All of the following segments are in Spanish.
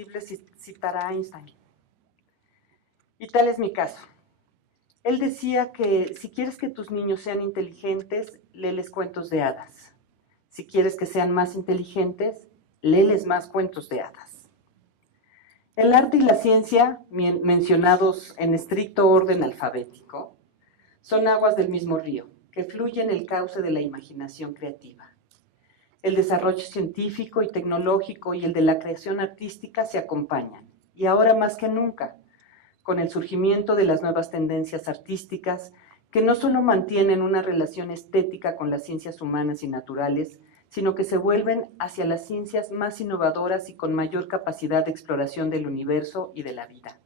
irresistible citar a Einstein. Y tal es mi caso. Él decía que si quieres que tus niños sean inteligentes, léeles cuentos de hadas. Si quieres que sean más inteligentes, léeles más cuentos de hadas. El arte y la ciencia, mencionados en estricto orden alfabético, son aguas del mismo río, que fluyen en el cauce de la imaginación creativa. El desarrollo científico y tecnológico y el de la creación artística se acompañan, y ahora más que nunca, con el surgimiento de las nuevas tendencias artísticas que no solo mantienen una relación estética con las ciencias humanas y naturales, sino que se vuelven hacia las ciencias más innovadoras y con mayor capacidad de exploración del universo y de la vida.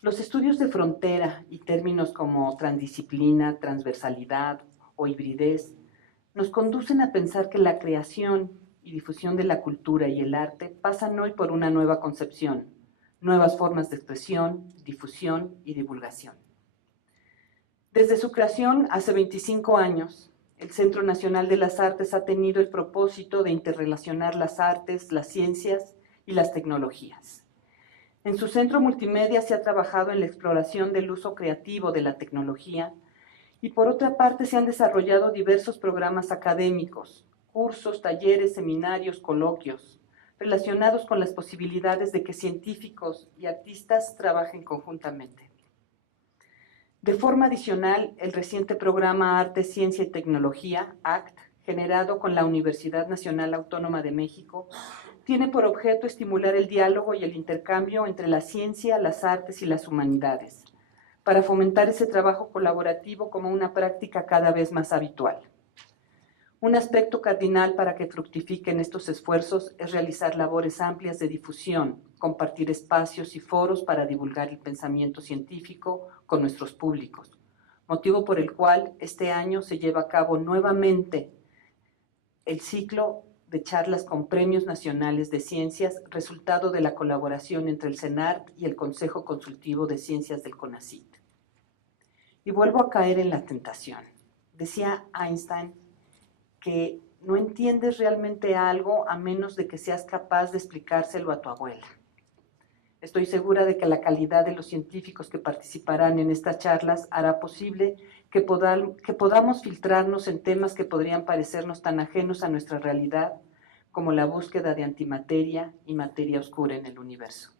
Los estudios de frontera y términos como transdisciplina, transversalidad o hibridez nos conducen a pensar que la creación y difusión de la cultura y el arte pasan hoy por una nueva concepción, nuevas formas de expresión, difusión y divulgación. Desde su creación, hace 25 años, el Centro Nacional de las Artes ha tenido el propósito de interrelacionar las artes, las ciencias y las tecnologías. En su centro multimedia se ha trabajado en la exploración del uso creativo de la tecnología y por otra parte se han desarrollado diversos programas académicos, cursos, talleres, seminarios, coloquios, relacionados con las posibilidades de que científicos y artistas trabajen conjuntamente. De forma adicional, el reciente programa Arte, Ciencia y Tecnología, ACT, generado con la Universidad Nacional Autónoma de México, tiene por objeto estimular el diálogo y el intercambio entre la ciencia, las artes y las humanidades, para fomentar ese trabajo colaborativo como una práctica cada vez más habitual. Un aspecto cardinal para que fructifiquen estos esfuerzos es realizar labores amplias de difusión, compartir espacios y foros para divulgar el pensamiento científico con nuestros públicos, motivo por el cual este año se lleva a cabo nuevamente el ciclo de charlas con premios nacionales de ciencias, resultado de la colaboración entre el CENART y el Consejo Consultivo de Ciencias del CONACYT. Y vuelvo a caer en la tentación. Decía Einstein que no entiendes realmente algo a menos de que seas capaz de explicárselo a tu abuela. Estoy segura de que la calidad de los científicos que participarán en estas charlas hará posible que podamos filtrarnos en temas que podrían parecernos tan ajenos a nuestra realidad como la búsqueda de antimateria y materia oscura en el universo.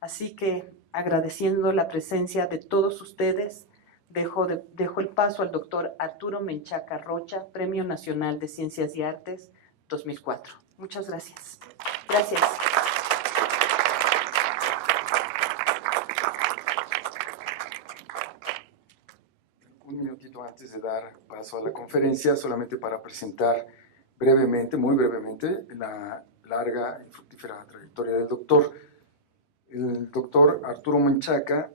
Así que, agradeciendo la presencia de todos ustedes, dejo el paso al doctor Arturo Menchaca Rocha, Premio Nacional de Ciencias y Artes 2004. Muchas gracias. Gracias. Un minutito antes de dar paso a la conferencia, solamente para presentar brevemente, muy brevemente, la larga y fructífera trayectoria del doctor. El doctor Arturo Menchaca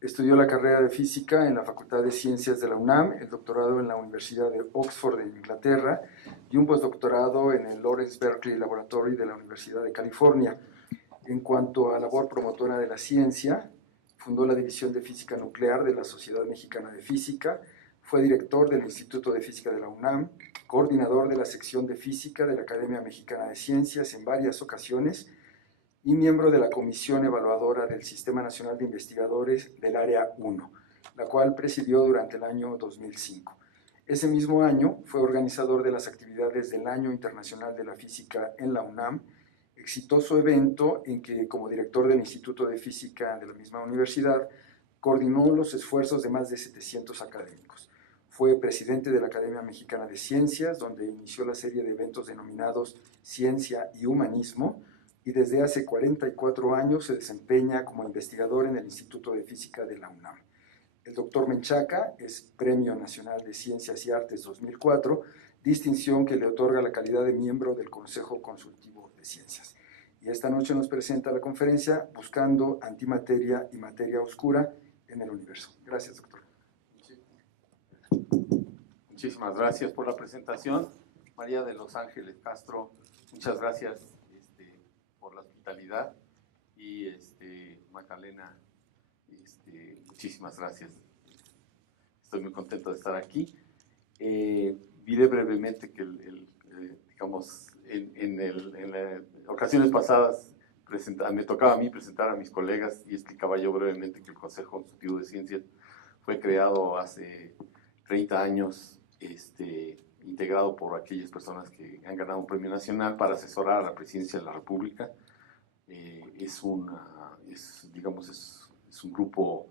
estudió la carrera de Física en la Facultad de Ciencias de la UNAM, el doctorado en la Universidad de Oxford de Inglaterra y un postdoctorado en el Lawrence Berkeley Laboratory de la Universidad de California. En cuanto a labor promotora de la ciencia, fundó la División de Física Nuclear de la Sociedad Mexicana de Física, fue director del Instituto de Física de la UNAM, coordinador de la sección de Física de la Academia Mexicana de Ciencias en varias ocasiones y miembro de la Comisión Evaluadora del Sistema Nacional de Investigadores del Área 1, la cual presidió durante el año 2005. Ese mismo año fue organizador de las actividades del Año Internacional de la Física en la UNAM, exitoso evento en que, como director del Instituto de Física de la misma universidad, coordinó los esfuerzos de más de 700 académicos. Fue presidente de la Academia Mexicana de Ciencias, donde inició la serie de eventos denominados Ciencia y Humanismo, y desde hace 44 años se desempeña como investigador en el Instituto de Física de la UNAM. El doctor Menchaca es Premio Nacional de Ciencias y Artes 2004, distinción que le otorga la calidad de miembro del Consejo Consultivo de Ciencias. Y esta noche nos presenta la conferencia Buscando Antimateria y Materia Oscura en el Universo. Gracias, doctor. Muchísimas gracias por la presentación. María de Los Ángeles Castro, muchas gracias por la hospitalidad. Y Magdalena, muchísimas gracias. Estoy muy contento de estar aquí. Diré brevemente que, digamos, en ocasiones pasadas me tocaba a mí presentar a mis colegas y explicaba yo brevemente que el Consejo Consultivo de Ciencias fue creado hace 30 años, integrado por aquellas personas que han ganado un premio nacional para asesorar a la Presidencia de la República. Es un grupo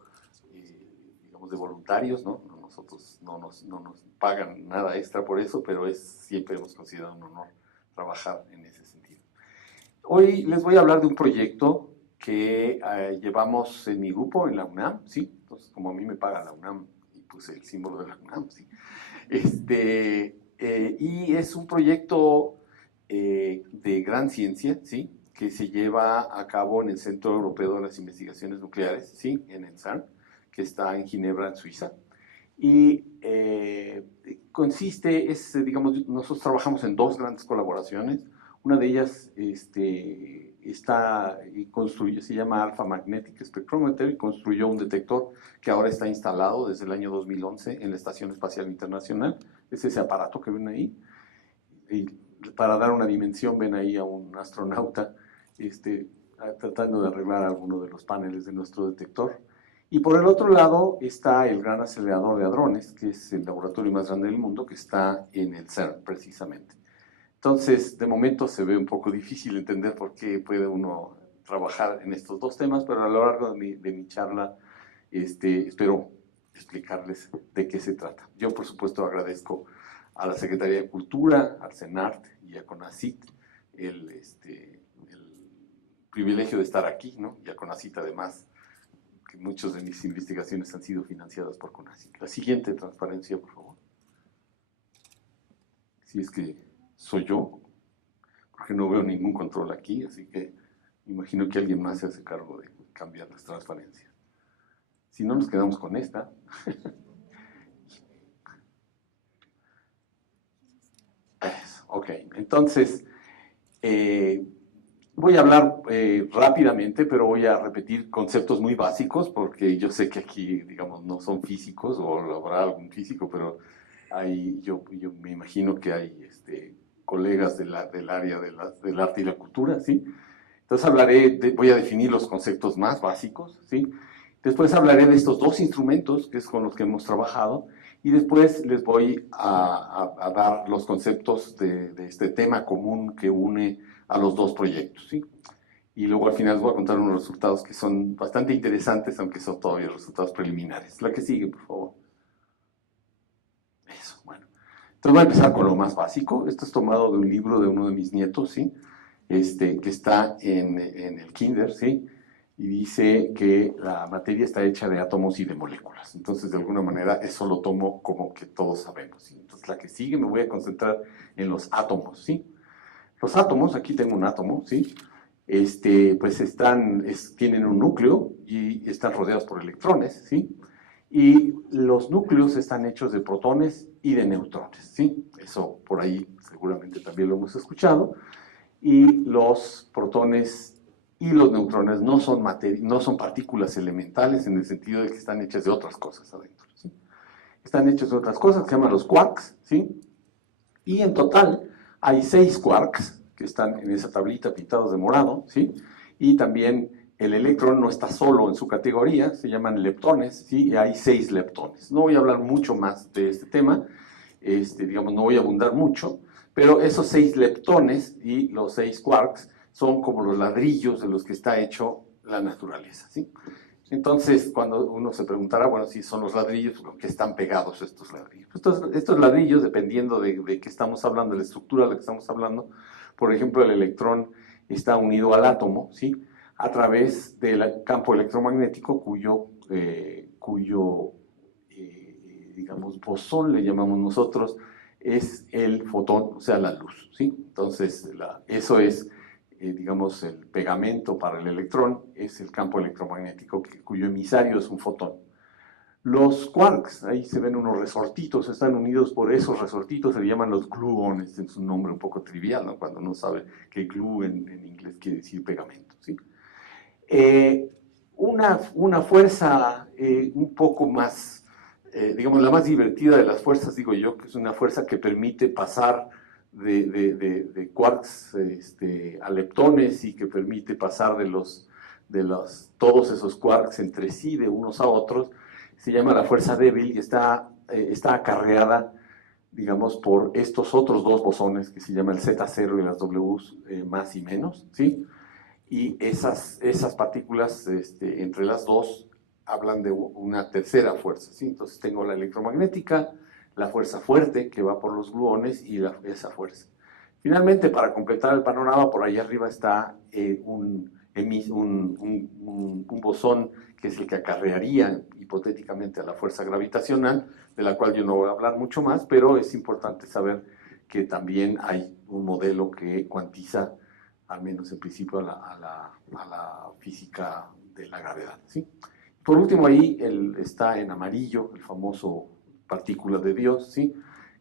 de voluntarios, ¿no? Nosotros no nos pagan nada extra por eso, pero siempre hemos considerado un honor trabajar en ese sentido. Hoy les voy a hablar de un proyecto que llevamos en mi grupo, en la UNAM, ¿sí? Entonces, como a mí me paga la UNAM, y puse el símbolo de la UNAM, ¿sí? Y es un proyecto de gran ciencia, ¿sí? Que se lleva a cabo en el Centro Europeo de las Investigaciones Nucleares, ¿sí? En el CERN, que está en Ginebra, en Suiza. Y nosotros trabajamos en dos grandes colaboraciones. Una de ellas se llama Alpha Magnetic Spectrometer, y construyó un detector que ahora está instalado desde el año 2011 en la Estación Espacial Internacional. Es ese aparato que ven ahí. Y para dar una dimensión, ven ahí a un astronauta tratando de arreglar alguno de los paneles de nuestro detector. Y por el otro lado está el Gran Acelerador de Hadrones, que es el laboratorio más grande del mundo, que está en el CERN, precisamente. Entonces, de momento se ve un poco difícil entender por qué puede uno trabajar en estos dos temas, pero a lo largo de mi charla espero explicarles de qué se trata. Yo, por supuesto, agradezco a la Secretaría de Cultura, al CENART y a CONACYT el privilegio de estar aquí, ¿no? Y a CONACYT, además, que muchas de mis investigaciones han sido financiadas por CONACYT. La siguiente transparencia, por favor. Si es que soy yo, porque no veo ningún control aquí, así que me imagino que alguien más se hace cargo de cambiar las transparencias. Si no, nos quedamos con esta. Ok, entonces, voy a hablar rápidamente, pero voy a repetir conceptos muy básicos, porque yo sé que aquí, digamos, no son físicos, o habrá algún físico, pero yo me imagino que hay colegas del área del arte y la cultura, ¿sí? Entonces voy a definir los conceptos más básicos, ¿sí? Después hablaré de estos dos instrumentos, que es con los que hemos trabajado, y después les voy a dar los conceptos de este tema común que une a los dos proyectos, ¿sí? Y luego al final les voy a contar unos resultados que son bastante interesantes, aunque son todavía resultados preliminares. La que sigue, por favor. Eso, bueno. Entonces voy a empezar con lo más básico. Esto es tomado de un libro de uno de mis nietos, ¿sí? Que está en el kinder, ¿sí? Y dice que la materia está hecha de átomos y de moléculas. Entonces, de alguna manera, eso lo tomo como que todos sabemos, ¿sí? Entonces, la que sigue me voy a concentrar en los átomos, ¿sí? Los átomos, aquí tengo un átomo, ¿sí? Pues tienen un núcleo y están rodeados por electrones, ¿sí? Y los núcleos están hechos de protones y de neutrones, ¿sí? Eso por ahí seguramente también lo hemos escuchado. Y los protones y los neutrones no son partículas elementales en el sentido de que están hechas de otras cosas adentro, ¿sí? Están hechas de otras cosas que se llaman los quarks, ¿sí? Y en total hay 6 quarks que están en esa tablita pintados de morado, ¿sí? Y también el electrón no está solo en su categoría, se llaman leptones, ¿sí? Y hay 6 leptones. No voy a hablar mucho más de este tema, digamos, no voy a abundar mucho, pero esos 6 leptones y los 6 quarks son como los ladrillos de los que está hecho la naturaleza, ¿sí? Entonces, cuando uno se preguntará, bueno, si son los ladrillos, ¿con qué están pegados estos ladrillos? Estos ladrillos, dependiendo de qué estamos hablando, de la estructura de la que estamos hablando, por ejemplo, el electrón está unido al átomo, ¿sí? A través del campo electromagnético cuyo digamos, bosón, le llamamos nosotros, es el fotón, o sea, la luz, ¿sí? Entonces, eso es, digamos, el pegamento para el electrón, es el campo electromagnético cuyo emisario es un fotón. Los quarks, ahí se ven unos resortitos, están unidos por esos resortitos, se le llaman los gluones, es un nombre un poco trivial, ¿no? Cuando uno sabe que glue en inglés quiere decir pegamento, ¿sí? Una fuerza un poco más, digamos, la más divertida de las fuerzas, digo yo, que es una fuerza que permite pasar de quarks a leptones y que permite pasar todos esos quarks entre sí, de unos a otros, se llama la fuerza débil y está acarreada, digamos, por estos otros dos bosones que se llaman el Z0 y las Ws más y menos, ¿sí? Y esas partículas, entre las dos, hablan de una tercera fuerza, ¿sí? Entonces tengo la electromagnética, la fuerza fuerte que va por los gluones y esa fuerza. Finalmente, para completar el panorama, por ahí arriba está un bosón que es el que acarrearía hipotéticamente a la fuerza gravitacional, de la cual yo no voy a hablar mucho más, pero es importante saber que también hay un modelo que cuantiza, al menos en principio, a la física de la gravedad, ¿sí? Por último, ahí está en amarillo el famoso partícula de Dios, ¿sí?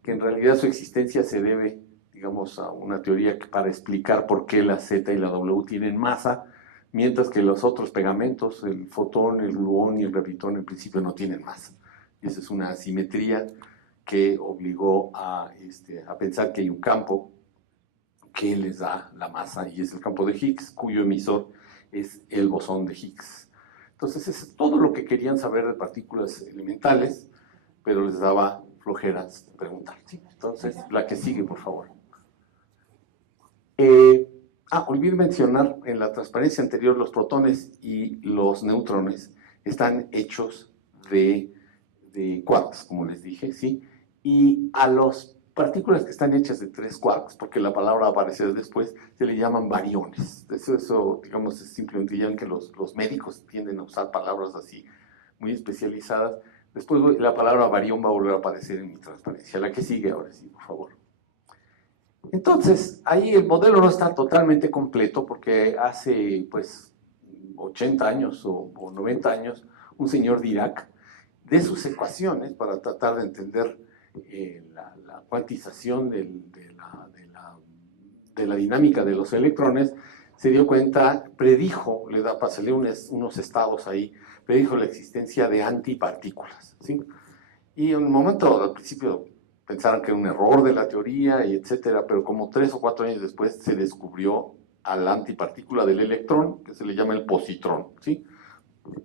Que en realidad su existencia se debe, digamos, a una teoría para explicar por qué la Z y la W tienen masa, mientras que los otros pegamentos, el fotón, el gluón y el gravitón, en principio no tienen masa. Y esa es una asimetría que obligó a pensar que hay un campo que les da la masa, y es el campo de Higgs, cuyo emisor es el bosón de Higgs. Entonces, eso es todo lo que querían saber de partículas elementales, pero les daba flojeras preguntar, ¿sí? Entonces, la que sigue, por favor. Olvidé mencionar, en la transparencia anterior, los protones y los neutrones están hechos de quarks, como les dije, ¿sí? Y a las partículas que están hechas de 3 quarks, porque la palabra va a aparecer después, se le llaman bariones. Eso digamos, es simplemente ya que los médicos tienden a usar palabras así, muy especializadas. Después la palabra barión va a volver a aparecer en mi transparencia. La que sigue ahora sí, por favor. Entonces, ahí el modelo no está totalmente completo porque hace, pues, 80 años o 90 años, un señor Dirac, de sus ecuaciones, para tratar de entender la cuantización de la dinámica de los electrones, se dio cuenta, predijo, salió unos estados ahí, predijo la existencia de antipartículas, ¿sí? Y en un momento, al principio, pensaron que era un error de la teoría, y etcétera, pero como 3 o 4 años después se descubrió a la antipartícula del electrón, que se le llama el positrón, ¿sí?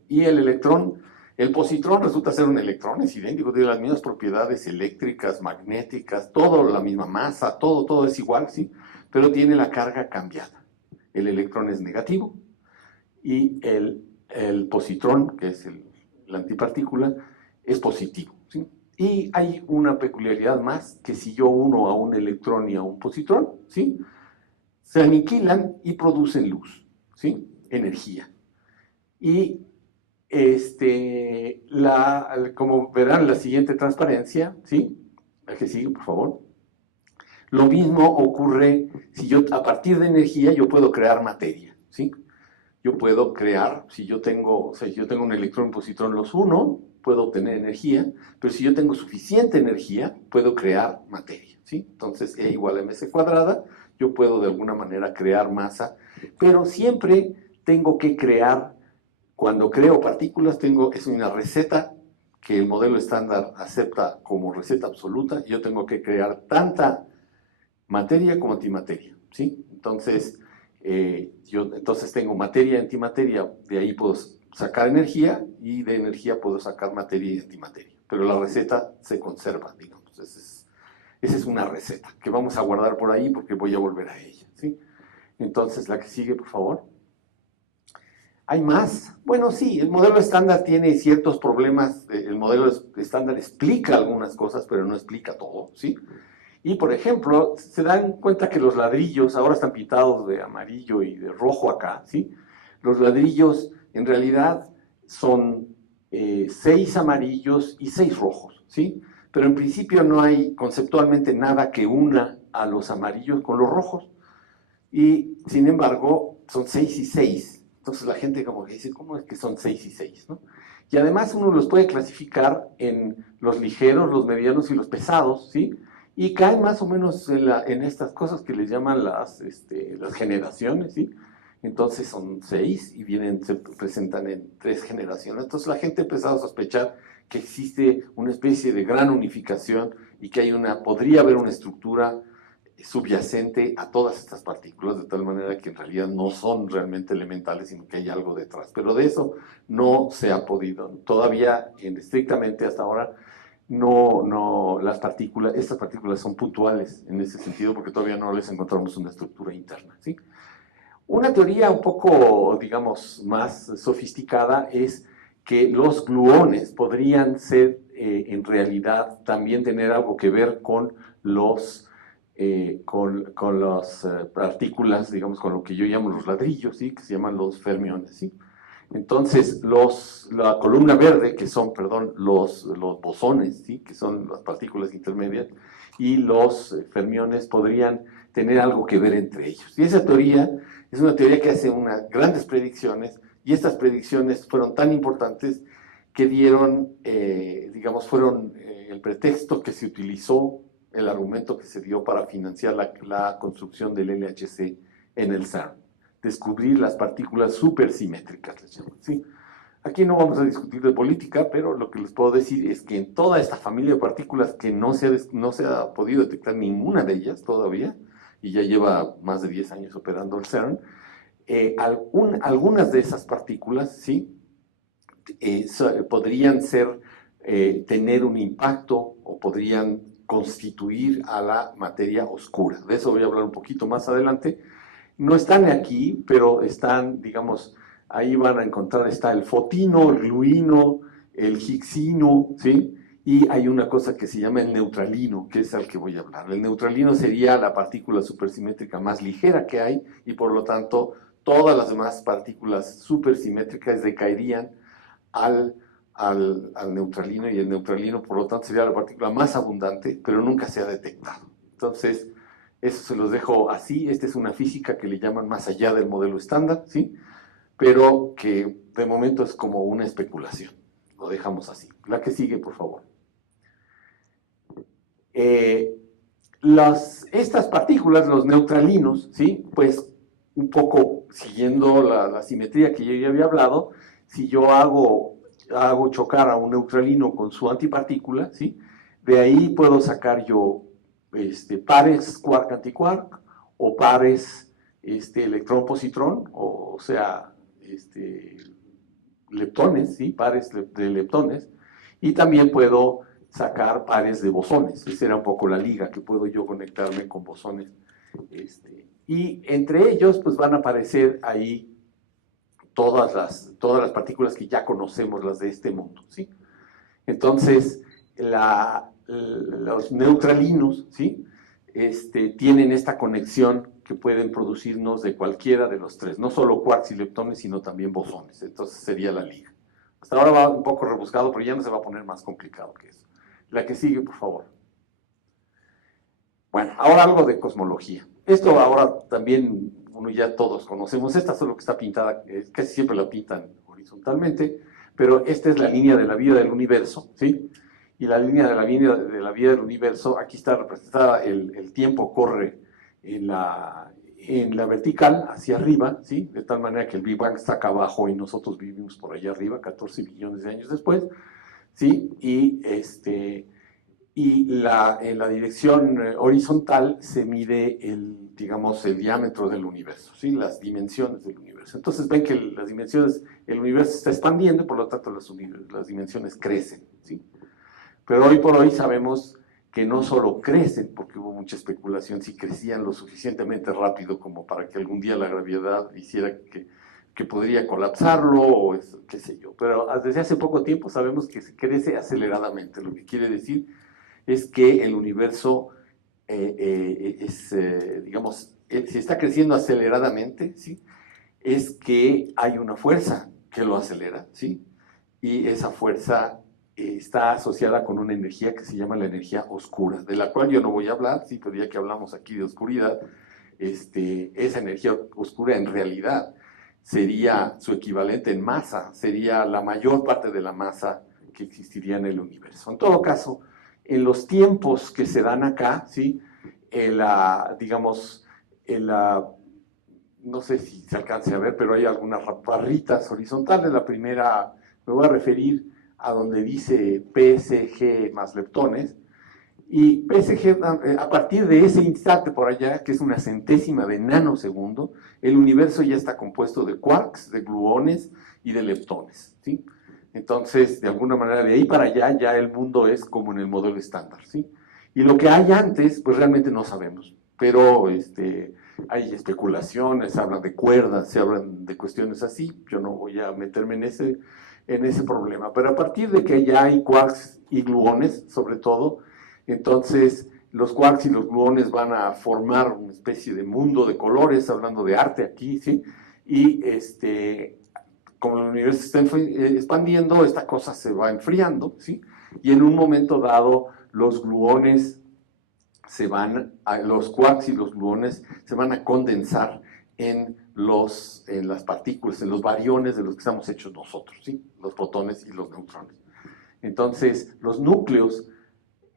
Y el positrón resulta ser un electrón, es idéntico, tiene las mismas propiedades eléctricas, magnéticas, todo la misma masa, todo es igual, ¿sí? Pero tiene la carga cambiada. El electrón es negativo y el positrón, que es la antipartícula, es positivo, ¿sí? Y hay una peculiaridad más, que si yo uno a un electrón y a un positrón, ¿sí? Se aniquilan y producen luz, ¿sí? Energía. Y como verán en la siguiente transparencia, ¿sí? La que sigue, por favor. Lo mismo ocurre si yo, a partir de energía, yo puedo crear materia, ¿sí? Yo puedo crear, si yo tengo un electrón y un positrón, los uno, puedo obtener energía, pero si yo tengo suficiente energía, puedo crear materia, ¿sí? Entonces, E igual a mc cuadrada, yo puedo de alguna manera crear masa, pero siempre tengo que crear, cuando creo partículas, es una receta que el modelo estándar acepta como receta absoluta, y yo tengo que crear tanta materia como antimateria, ¿sí? Entonces, entonces tengo materia y antimateria, de ahí puedo sacar energía, y de energía puedo sacar materia y antimateria, pero la receta se conserva, digamos. Esa es una receta que vamos a guardar por ahí porque voy a volver a ella, ¿sí? Entonces, la que sigue, por favor. ¿Hay más? Bueno, sí, el modelo estándar tiene ciertos problemas. El modelo estándar explica algunas cosas, pero no explica todo, ¿sí? Y, por ejemplo, se dan cuenta que los ladrillos ahora están pintados de amarillo y de rojo acá, ¿sí? Los ladrillos en realidad son 6 amarillos y 6 rojos, ¿sí? Pero en principio no hay conceptualmente nada que una a los amarillos con los rojos. Y, sin embargo, son 6 y 6. Entonces la gente como que dice, ¿cómo es que son 6 y 6? ¿No? Y además uno los puede clasificar en los ligeros, los medianos y los pesados, ¿sí? Y caen más o menos en estas cosas que les llaman las generaciones, ¿sí? Entonces son 6 y se presentan en 3 generaciones. Entonces la gente ha empezado a sospechar que existe una especie de gran unificación y que podría haber una estructura subyacente a todas estas partículas, de tal manera que en realidad no son realmente elementales, sino que hay algo detrás. Pero de eso no se ha podido, todavía estrictamente hasta ahora, estas partículas son puntuales en ese sentido, porque todavía no les encontramos una estructura interna, ¿sí? Una teoría un poco, digamos, más sofisticada es que los gluones podrían ser, en realidad, también tener algo que ver con las partículas, digamos, con lo que yo llamo los ladrillos, ¿sí? Que se llaman los fermiones, ¿sí? Entonces, la columna verde, que son, perdón, los bosones, ¿sí? Que son las partículas intermedias, y los fermiones podrían tener algo que ver entre ellos. Y esa teoría es una teoría que hace unas grandes predicciones, y estas predicciones fueron tan importantes que dieron, fueron el pretexto que se utilizó, el argumento que se dio para financiar la construcción del LHC en el CERN. Descubrir las partículas supersimétricas, ¿sí? Aquí no vamos a discutir de política, pero lo que les puedo decir es que en toda esta familia de partículas que no se ha podido detectar ninguna de ellas todavía, y ya lleva más de 10 años operando el CERN, algunas de esas partículas, ¿sí? Podrían tener un impacto o podrían constituir a la materia oscura. De eso voy a hablar un poquito más adelante. No están aquí, pero están, digamos, ahí van a encontrar, está el fotino, el gluino, el higgsino, ¿sí? Y hay una cosa que se llama el neutralino, que es al que voy a hablar. El neutralino sería la partícula supersimétrica más ligera que hay, y por lo tanto todas las demás partículas supersimétricas decaerían al neutralino, y el neutralino por lo tanto sería la partícula más abundante, pero nunca se ha detectado. Entonces, eso se los dejo así. Esta es una física que le llaman más allá del modelo estándar, ¿sí? Pero que de momento es como una especulación. Lo dejamos así. La que sigue, por favor. Estas partículas, los neutralinos, ¿sí? Pues un poco siguiendo la simetría que yo ya había hablado, si yo hago chocar a un neutralino con su antipartícula, ¿sí? De ahí puedo sacar yo pares quark-antiquark, o pares electrón-positrón, o sea, leptones, ¿sí? Pares de leptones, y también puedo sacar pares de bosones. Esa era un poco la liga, que puedo yo conectarme con bosones. Y entre ellos, pues van a aparecer ahí todas las partículas que ya conocemos, las de este mundo, ¿sí? Entonces, los neutralinos, ¿sí? Tienen esta conexión que pueden producirnos de cualquiera de los tres, no solo quarks y leptones, sino también bosones. Entonces sería la liga. Hasta ahora va un poco rebuscado, pero ya no se va a poner más complicado que eso. La que sigue, por favor. Bueno, ahora algo de cosmología. Esto ahora también uno ya todos conocemos. Esta solo que está pintada, casi siempre la pintan horizontalmente, pero esta es la línea de la vida del universo, ¿sí? Y la línea de la vida del universo, aquí está representada, el tiempo corre en la vertical, hacia arriba, ¿sí? De tal manera que el Big Bang está acá abajo y nosotros vivimos por allá arriba, 14 billones de años después, ¿sí? Y en la dirección horizontal se mide el diámetro del universo, ¿sí? Las dimensiones del universo. Entonces ven que las dimensiones, el universo se está expandiendo, y por lo tanto las dimensiones crecen, ¿sí? Pero hoy por hoy sabemos que no solo crecen, porque hubo mucha especulación si crecían lo suficientemente rápido como para que algún día la gravedad hiciera que podría colapsarlo, o qué sé yo. Pero desde hace poco tiempo sabemos que se crece aceleradamente, lo que quiere decir es que el universo si está creciendo aceleradamente, ¿sí? Es que hay una fuerza que lo acelera, ¿sí? Y esa fuerza está asociada con una energía que se llama la energía oscura, de la cual yo no voy a hablar, sí, pero ya que hablamos aquí de oscuridad, esa energía oscura en realidad sería su equivalente en masa, sería la mayor parte de la masa que existiría en el universo. En todo caso, en los tiempos que se dan acá, ¿sí? No sé si se alcance a ver, pero hay algunas barritas horizontales. La primera, me voy a referir a donde dice PSG más leptones, Y PSG, a partir de ese instante por allá, que es una centésima de nanosegundo, el universo ya está compuesto de quarks, de gluones y de leptones, ¿sí? Entonces, de alguna manera, de ahí para allá, ya el mundo es como en el modelo estándar, ¿sí? Y lo que hay antes, pues realmente no sabemos, pero hay especulaciones, se hablan de cuerdas, se hablan de cuestiones así, yo no voy a meterme en ese problema, pero a partir de que ya hay quarks y gluones, sobre todo, entonces los quarks y los gluones van a formar una especie de mundo de colores, hablando de arte aquí, ¿sí? Y como el universo está expandiendo, esta cosa se va enfriando, ¿sí? Y en un momento dado, los gluones los quarks y los gluones se van a condensar en las partículas, en los bariones de los que estamos hechos nosotros, ¿sí? Los protones y los neutrones. Entonces, los núcleos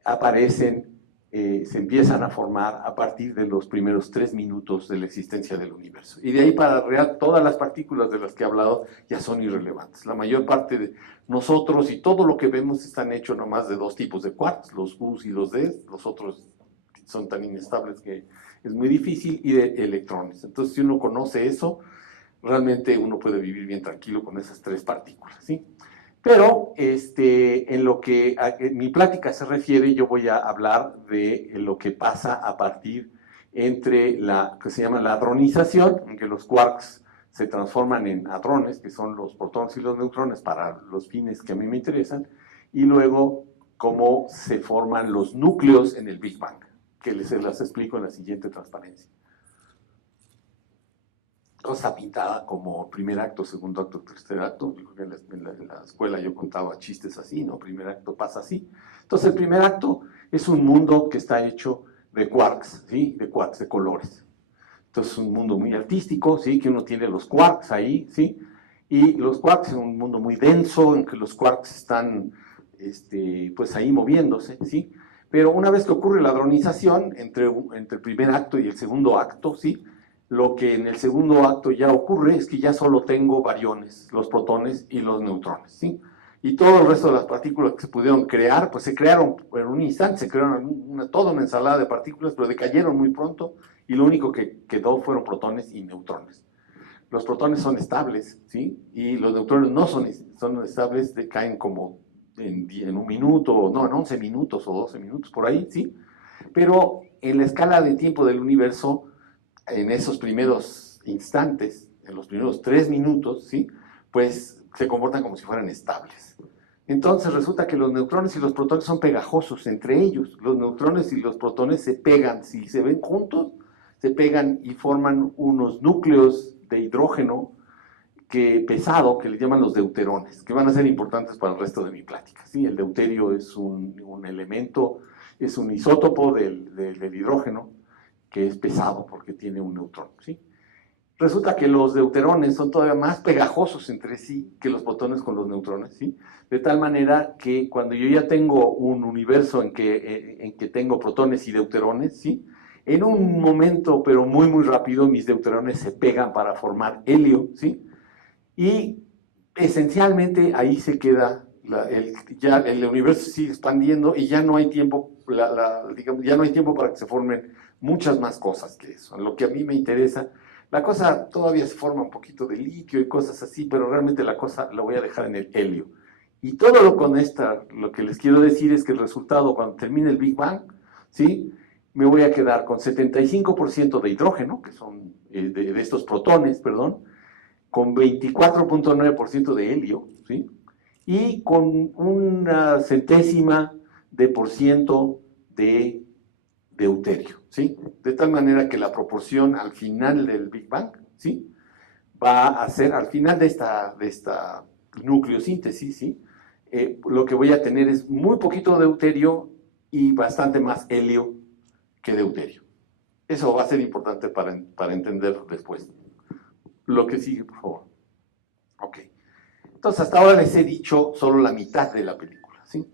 aparecen, se empiezan a formar a partir de los primeros 3 minutos de la existencia del universo. Y de ahí para arriba, todas las partículas de las que he hablado ya son irrelevantes. La mayor parte de nosotros y todo lo que vemos están hechos nomás de 2 tipos de quarks, los U's y los D's, los otros son tan inestables que es muy difícil, y de electrones. Entonces, si uno conoce eso, realmente uno puede vivir bien tranquilo con esas 3 partículas, ¿sí? Pero en lo que mi plática se refiere, yo voy a hablar de lo que pasa a partir entre que se llama la hadronización, en que los quarks se transforman en hadrones, que son los protones y los neutrones para los fines que a mí me interesan, y luego cómo se forman los núcleos en el Big Bang, que se las explico en la siguiente transparencia. Cosa pintada como primer acto, segundo acto, tercer acto. Yo creo que en la escuela yo contaba chistes así, ¿no? Primer acto pasa así. Entonces, el primer acto es un mundo que está hecho de quarks, ¿sí? De quarks, de colores. Entonces, es un mundo muy artístico, ¿sí? Que uno tiene los quarks ahí, ¿sí? Y los quarks es un mundo muy denso, en que los quarks están, pues ahí moviéndose, ¿sí? Pero una vez que ocurre la hadronización entre el primer acto y el segundo acto, ¿sí? Lo que en el segundo acto ya ocurre es que ya solo tengo bariones, los protones y los neutrones, ¿sí? Y todo el resto de las partículas que se pudieron crear, pues se crearon en un instante, se crearon toda una ensalada de partículas, pero decayeron muy pronto, y lo único que quedó fueron protones y neutrones. Los protones son estables, ¿sí? Y los neutrones no son estables, caen como en un minuto, no, en 11 minutos o 12 minutos, por ahí, ¿sí? Pero en la escala de tiempo del universo, en esos primeros instantes, en los primeros 3 minutos, ¿sí? Pues se comportan como si fueran estables. Entonces resulta que los neutrones y los protones son pegajosos entre ellos. Los neutrones y los protones se pegan, si se ven juntos, se pegan y forman unos núcleos de hidrógeno pesado, que le llaman los deuterones, que van a ser importantes para el resto de mi plática, ¿sí? El deuterio es un elemento, es un isótopo del hidrógeno, que es pesado porque tiene un neutrón, ¿sí? Resulta que los deuterones son todavía más pegajosos entre sí que los protones con los neutrones, ¿sí? De tal manera que cuando yo ya tengo un universo en que tengo protones y deuterones, ¿sí? En un momento, pero muy, muy rápido, mis deuterones se pegan para formar helio, ¿sí? Y esencialmente ahí se queda, ya el universo sigue expandiendo y ya no hay tiempo, digamos, ya no hay tiempo para que se formen muchas más cosas que eso. Lo que a mí me interesa, la cosa todavía se forma un poquito de litio y cosas así, pero realmente la cosa la voy a dejar en el helio. Y todo lo que les quiero decir es que el resultado, cuando termine el Big Bang, ¿sí? Me voy a quedar con 75% de hidrógeno, que son de estos protones, perdón, con 24.9% de helio, ¿sí? Y con una centésima de por ciento de deuterio, ¿sí? De tal manera que la proporción al final del Big Bang, ¿sí? Va a ser, al final de esta nucleosíntesis, ¿sí? Lo que voy a tener es muy poquito deuterio y bastante más helio que deuterio. Eso va a ser importante para entender después. Lo que sigue, por favor. Ok. Entonces, hasta ahora les he dicho solo la mitad de la película, ¿sí?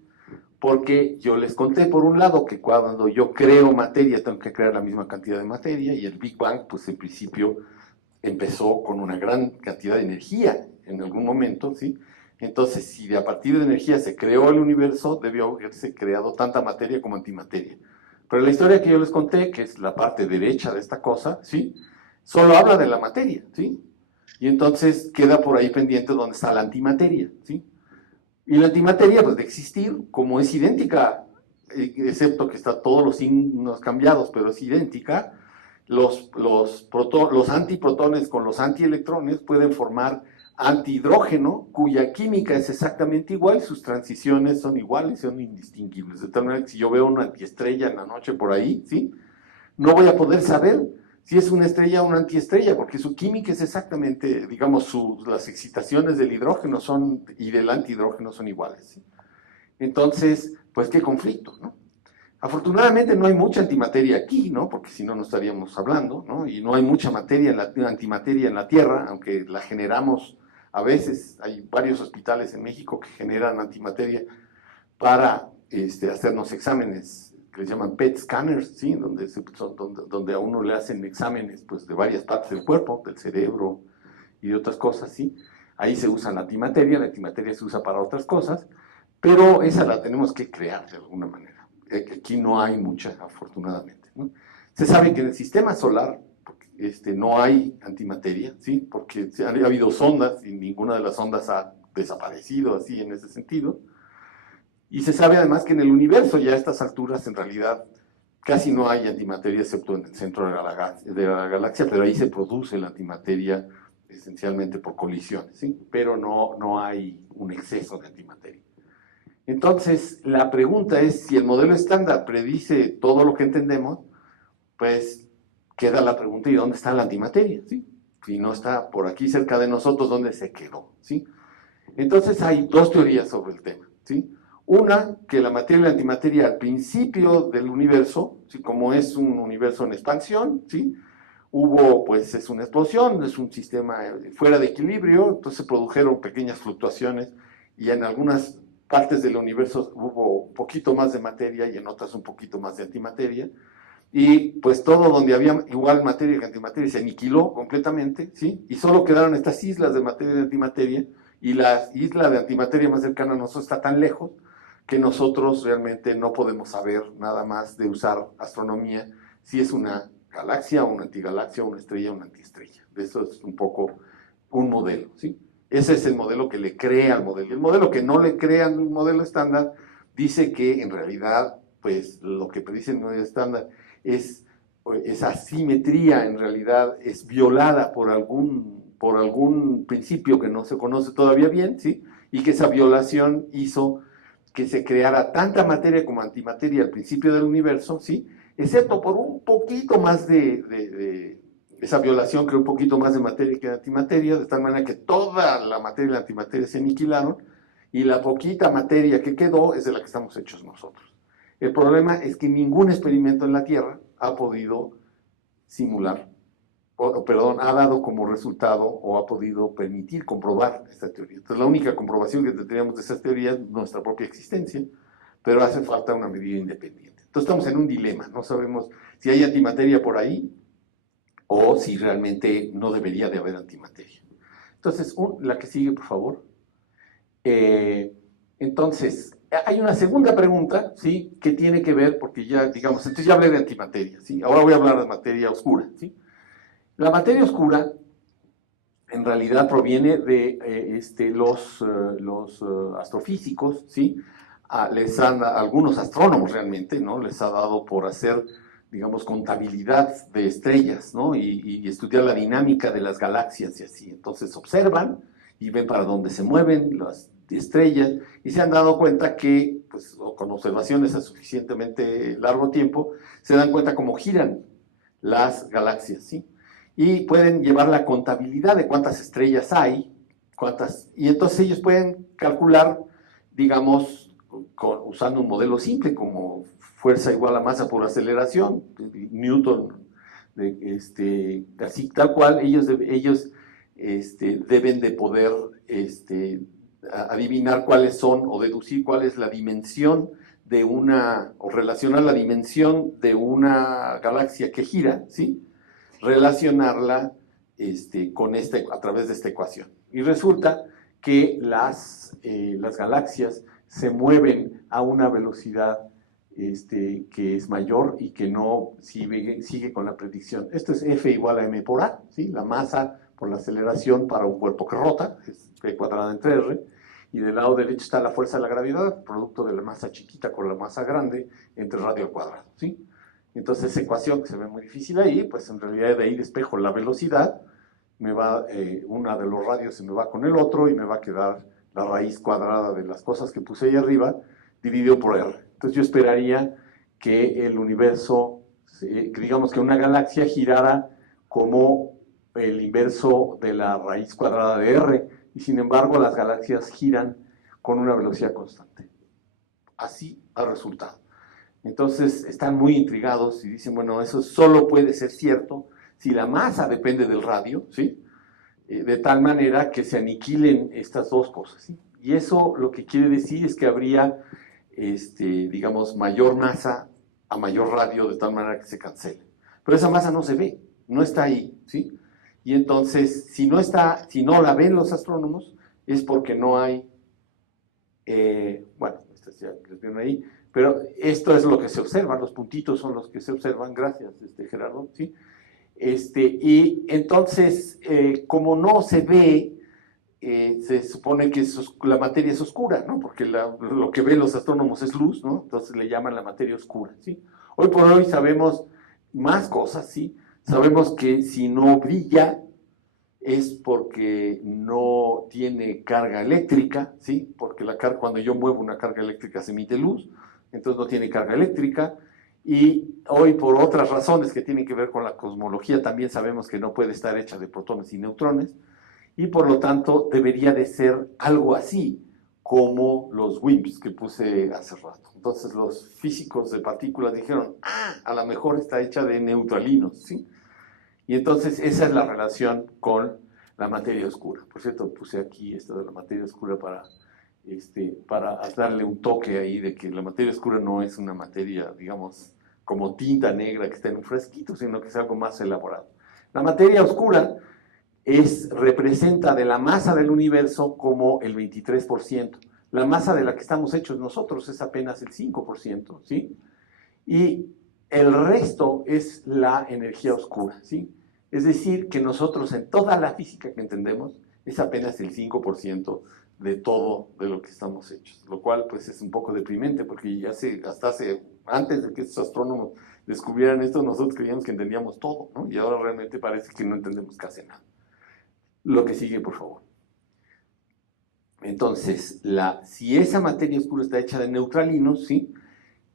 Porque yo les conté, por un lado, que cuando yo creo materia, tengo que crear la misma cantidad de materia, y el Big Bang, pues en principio, empezó con una gran cantidad de energía en algún momento, ¿sí? Entonces, si a partir de energía se creó el universo, debió haberse creado tanta materia como antimateria. Pero la historia que yo les conté, que es la parte derecha de esta cosa, ¿sí? Solo habla de la materia, ¿sí? Y entonces queda por ahí pendiente donde está la antimateria, ¿sí? Y la antimateria, pues de existir, como es idéntica, excepto que está todos los signos cambiados, pero es idéntica, los antiprotones con los antielectrones pueden formar antihidrógeno, cuya química es exactamente igual, sus transiciones son iguales, son indistinguibles. De tal manera que si yo veo una antiestrella en la noche por ahí, ¿sí? No voy a poder saber si es una estrella o una antiestrella, porque su química es exactamente, digamos, las excitaciones del hidrógeno y del antihidrógeno son iguales, ¿sí? Entonces, pues qué conflicto, ¿no? Afortunadamente no hay mucha antimateria aquí, ¿no? Porque si no, no estaríamos hablando, ¿no? Y no hay mucha antimateria en la Tierra, aunque la generamos a veces. Hay varios hospitales en México que generan antimateria para hacernos exámenes que les llaman PET scanners, ¿sí? Donde a uno le hacen exámenes, pues, de varias partes del cuerpo, del cerebro y de otras cosas, ¿sí? Ahí se usa la antimateria se usa para otras cosas, pero esa la tenemos que crear de alguna manera. Aquí no hay mucha, afortunadamente, ¿no? Se sabe que en el sistema solar no hay antimateria, ¿sí? Porque ha habido sondas y ninguna de las sondas ha desaparecido así en ese sentido. Y se sabe además que en el universo ya a estas alturas en realidad casi no hay antimateria excepto en el centro de la galaxia, pero ahí se produce la antimateria esencialmente por colisiones, ¿sí? Pero no hay un exceso de antimateria. Entonces, la pregunta es, si el modelo estándar predice todo lo que entendemos, pues queda la pregunta, ¿y dónde está la antimateria? ¿Sí? Si no está por aquí cerca de nosotros, ¿dónde se quedó? ¿Sí? Entonces, hay dos teorías sobre el tema, ¿sí? Una, que la materia y la antimateria al principio del universo, ¿sí? Como es un universo en expansión, ¿sí? Pues es una explosión, es un sistema fuera de equilibrio, entonces se produjeron pequeñas fluctuaciones y en algunas partes del universo hubo un poquito más de materia y en otras un poquito más de antimateria, y pues todo donde había igual materia que antimateria se aniquiló completamente, ¿sí? Y solo quedaron estas islas de materia y antimateria, y la isla de antimateria más cercana a nosotros está tan lejos que nosotros realmente no podemos saber nada más de usar astronomía si es una galaxia, una antigalaxia, una estrella, una antiestrella. Eso es un poco un modelo, ¿sí? Ese es el modelo que le crea al modelo. El modelo que no le crea al modelo estándar dice que en realidad, pues lo que predice el modelo estándar es esa simetría en realidad es violada por algún principio que no se conoce todavía bien, ¿sí? Y que esa violación hizo que se creara tanta materia como antimateria al principio del universo, ¿sí? Excepto por un poquito más esa violación creó un poquito más de materia que de antimateria, de tal manera que toda la materia y la antimateria se aniquilaron, y la poquita materia que quedó es de la que estamos hechos nosotros. El problema es que ningún experimento en la Tierra ha podido simular, ha dado como resultado o ha podido permitir comprobar esta teoría. Entonces, la única comprobación que tendríamos de esa teoría es nuestra propia existencia, pero hace falta una medida independiente. Entonces, estamos en un dilema, no sabemos si hay antimateria por ahí o si realmente no debería de haber antimateria. Entonces, la que sigue, por favor. Entonces, hay una segunda pregunta, ¿sí? Que tiene que ver, porque ya, digamos, entonces ya hablé de antimateria, ¿sí? Ahora voy a hablar de materia oscura, ¿sí? La materia oscura, en realidad, proviene de los astrofísicos, ¿sí? Algunos astrónomos realmente, ¿no? Les ha dado por hacer, digamos, contabilidad de estrellas, ¿no? Y estudiar la dinámica de las galaxias y así. Entonces observan y ven para dónde se mueven las estrellas y se han dado cuenta que, pues, con observaciones a suficientemente largo tiempo, se dan cuenta cómo giran las galaxias, ¿sí? Y pueden llevar la contabilidad de cuántas estrellas hay, y entonces ellos pueden calcular, digamos, usando un modelo simple como fuerza igual a masa por aceleración, Newton, así tal cual, ellos deben de poder adivinar cuáles son o deducir cuál es la dimensión de o relacionar la dimensión de una galaxia que gira, ¿sí? Relacionarla a través de esta ecuación. Y resulta que las galaxias se mueven a una velocidad que es mayor y que no sigue con la predicción. Esto es F igual a m por a, ¿sí? La masa por la aceleración para un cuerpo que rota, es p cuadrada entre r, y del lado derecho está la fuerza de la gravedad, producto de la masa chiquita con la masa grande, entre radio al cuadrado, ¿sí? Entonces esa ecuación, que se ve muy difícil ahí, pues en realidad de ahí despejo la velocidad, una de los radios se me va con el otro y me va a quedar la raíz cuadrada de las cosas que puse ahí arriba, dividido por r. Entonces yo esperaría que el universo, digamos que una galaxia girara como el inverso de la raíz cuadrada de r, y sin embargo las galaxias giran con una velocidad constante. Así ha resultado. Entonces están muy intrigados y dicen, bueno, eso solo puede ser cierto si la masa depende del radio, ¿sí? De tal manera que se aniquilen estas dos cosas, ¿sí? Y eso lo que quiere decir es que habría, digamos, mayor masa a mayor radio, de tal manera que se cancele. Pero esa masa no se ve, no está ahí, ¿sí? Y entonces, si no la ven los astrónomos, es porque no hay, bueno, estas ya les vieron ahí, pero esto es lo que se observa, los puntitos son los que se observan, gracias, Gerardo, ¿sí? Y entonces, como no se ve, se supone que la materia es oscura, ¿no? Porque lo que ven los astrónomos es luz, ¿no? Entonces le llaman la materia oscura, ¿sí? Hoy por hoy sabemos más cosas, ¿sí? Sabemos que si no brilla es porque no tiene carga eléctrica, ¿sí? Porque cuando yo muevo una carga eléctrica se emite luz, entonces no tiene carga eléctrica. Y hoy, por otras razones que tienen que ver con la cosmología, también sabemos que no puede estar hecha de protones y neutrones, y por lo tanto debería de ser algo así como los WIMPs que puse hace rato. Entonces los físicos de partículas dijeron, a lo mejor está hecha de neutralinos, ¿sí? Y entonces esa es la relación con la materia oscura. Por cierto, puse aquí esto de la materia oscura para darle un toque ahí de que la materia oscura no es una materia, digamos, como tinta negra que está en un fresquito, sino que es algo más elaborado. La materia oscura representa de la masa del universo como el 23%. La masa de la que estamos hechos nosotros es apenas el 5%, ¿sí? Y el resto es la energía oscura, ¿sí? Es decir, que nosotros en toda la física que entendemos es apenas el 5% de todo de lo que estamos hechos, lo cual pues es un poco deprimente porque antes de que estos astrónomos descubrieran esto, nosotros creíamos que entendíamos todo, ¿no? Y ahora realmente parece que no entendemos casi nada. Lo que sigue, por favor. Entonces, si esa materia oscura está hecha de neutralinos, ¿sí?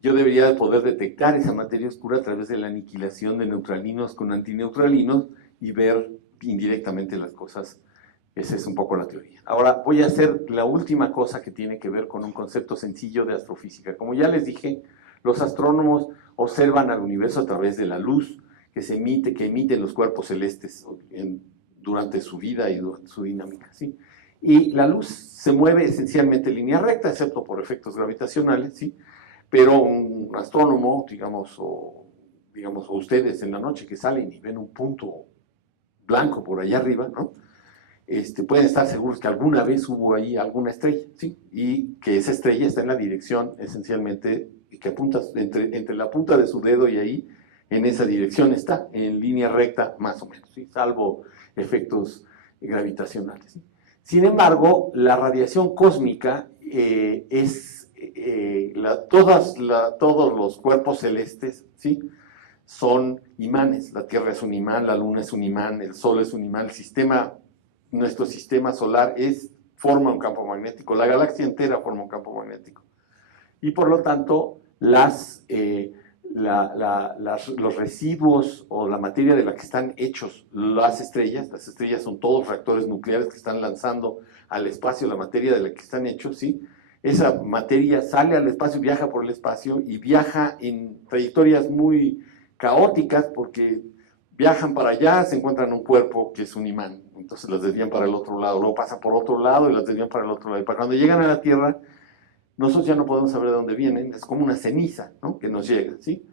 Yo debería de poder detectar esa materia oscura a través de la aniquilación de neutralinos con antineutralinos y ver indirectamente las cosas. Esa es un poco la teoría. Ahora voy a hacer la última cosa que tiene que ver con un concepto sencillo de astrofísica. Como ya les dije, los astrónomos observan al universo a través de la luz que emiten los cuerpos celestes durante su vida y durante su dinámica, ¿sí? Y la luz se mueve esencialmente en línea recta, excepto por efectos gravitacionales, ¿sí? Pero un astrónomo, digamos, o ustedes en la noche que salen y ven un punto blanco por allá arriba, ¿no? Pueden estar seguros que alguna vez hubo ahí alguna estrella, ¿sí? Y que esa estrella está en la dirección esencialmente que apunta entre la punta de su dedo y ahí, en esa dirección está, en línea recta más o menos, ¿sí? Salvo efectos gravitacionales, ¿sí? Sin embargo, la radiación cósmica todos los cuerpos celestes, ¿sí? Son imanes. La Tierra es un imán, la Luna es un imán, el Sol es un imán, nuestro sistema solar forma un campo magnético, la galaxia entera forma un campo magnético. Y por lo tanto, los residuos o la materia de la que están hechos las estrellas son todos reactores nucleares que están lanzando al espacio la materia de la que están hechos, ¿sí? Esa materia sale al espacio, viaja por el espacio y viaja en trayectorias muy caóticas porque viajan para allá, se encuentran un cuerpo que es un imán, entonces las desvían para el otro lado, luego pasan por otro lado y las desvían para el otro lado. Y para cuando llegan a la Tierra, nosotros ya no podemos saber de dónde vienen, es como una ceniza, ¿no? Que nos llega, ¿sí?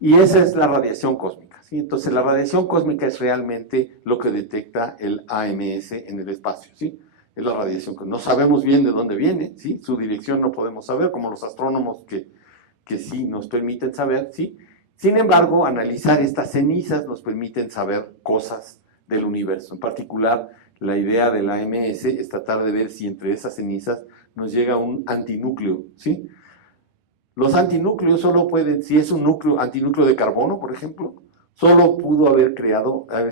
Y esa es la radiación cósmica, ¿sí? Entonces la radiación cósmica es realmente lo que detecta el AMS en el espacio, ¿sí? es la radiación que no sabemos bien de dónde viene, ¿sí? Su dirección no podemos saber, como los astrónomos que sí nos permiten saber, ¿sí? Sin embargo, analizar estas cenizas nos permiten saber cosas del universo. En particular, la idea de la AMS es tratar de ver si entre esas cenizas nos llega un antinúcleo, ¿sí? Los antinúcleos solo pueden, si es un antinúcleo de carbono, por ejemplo, solo pudo haber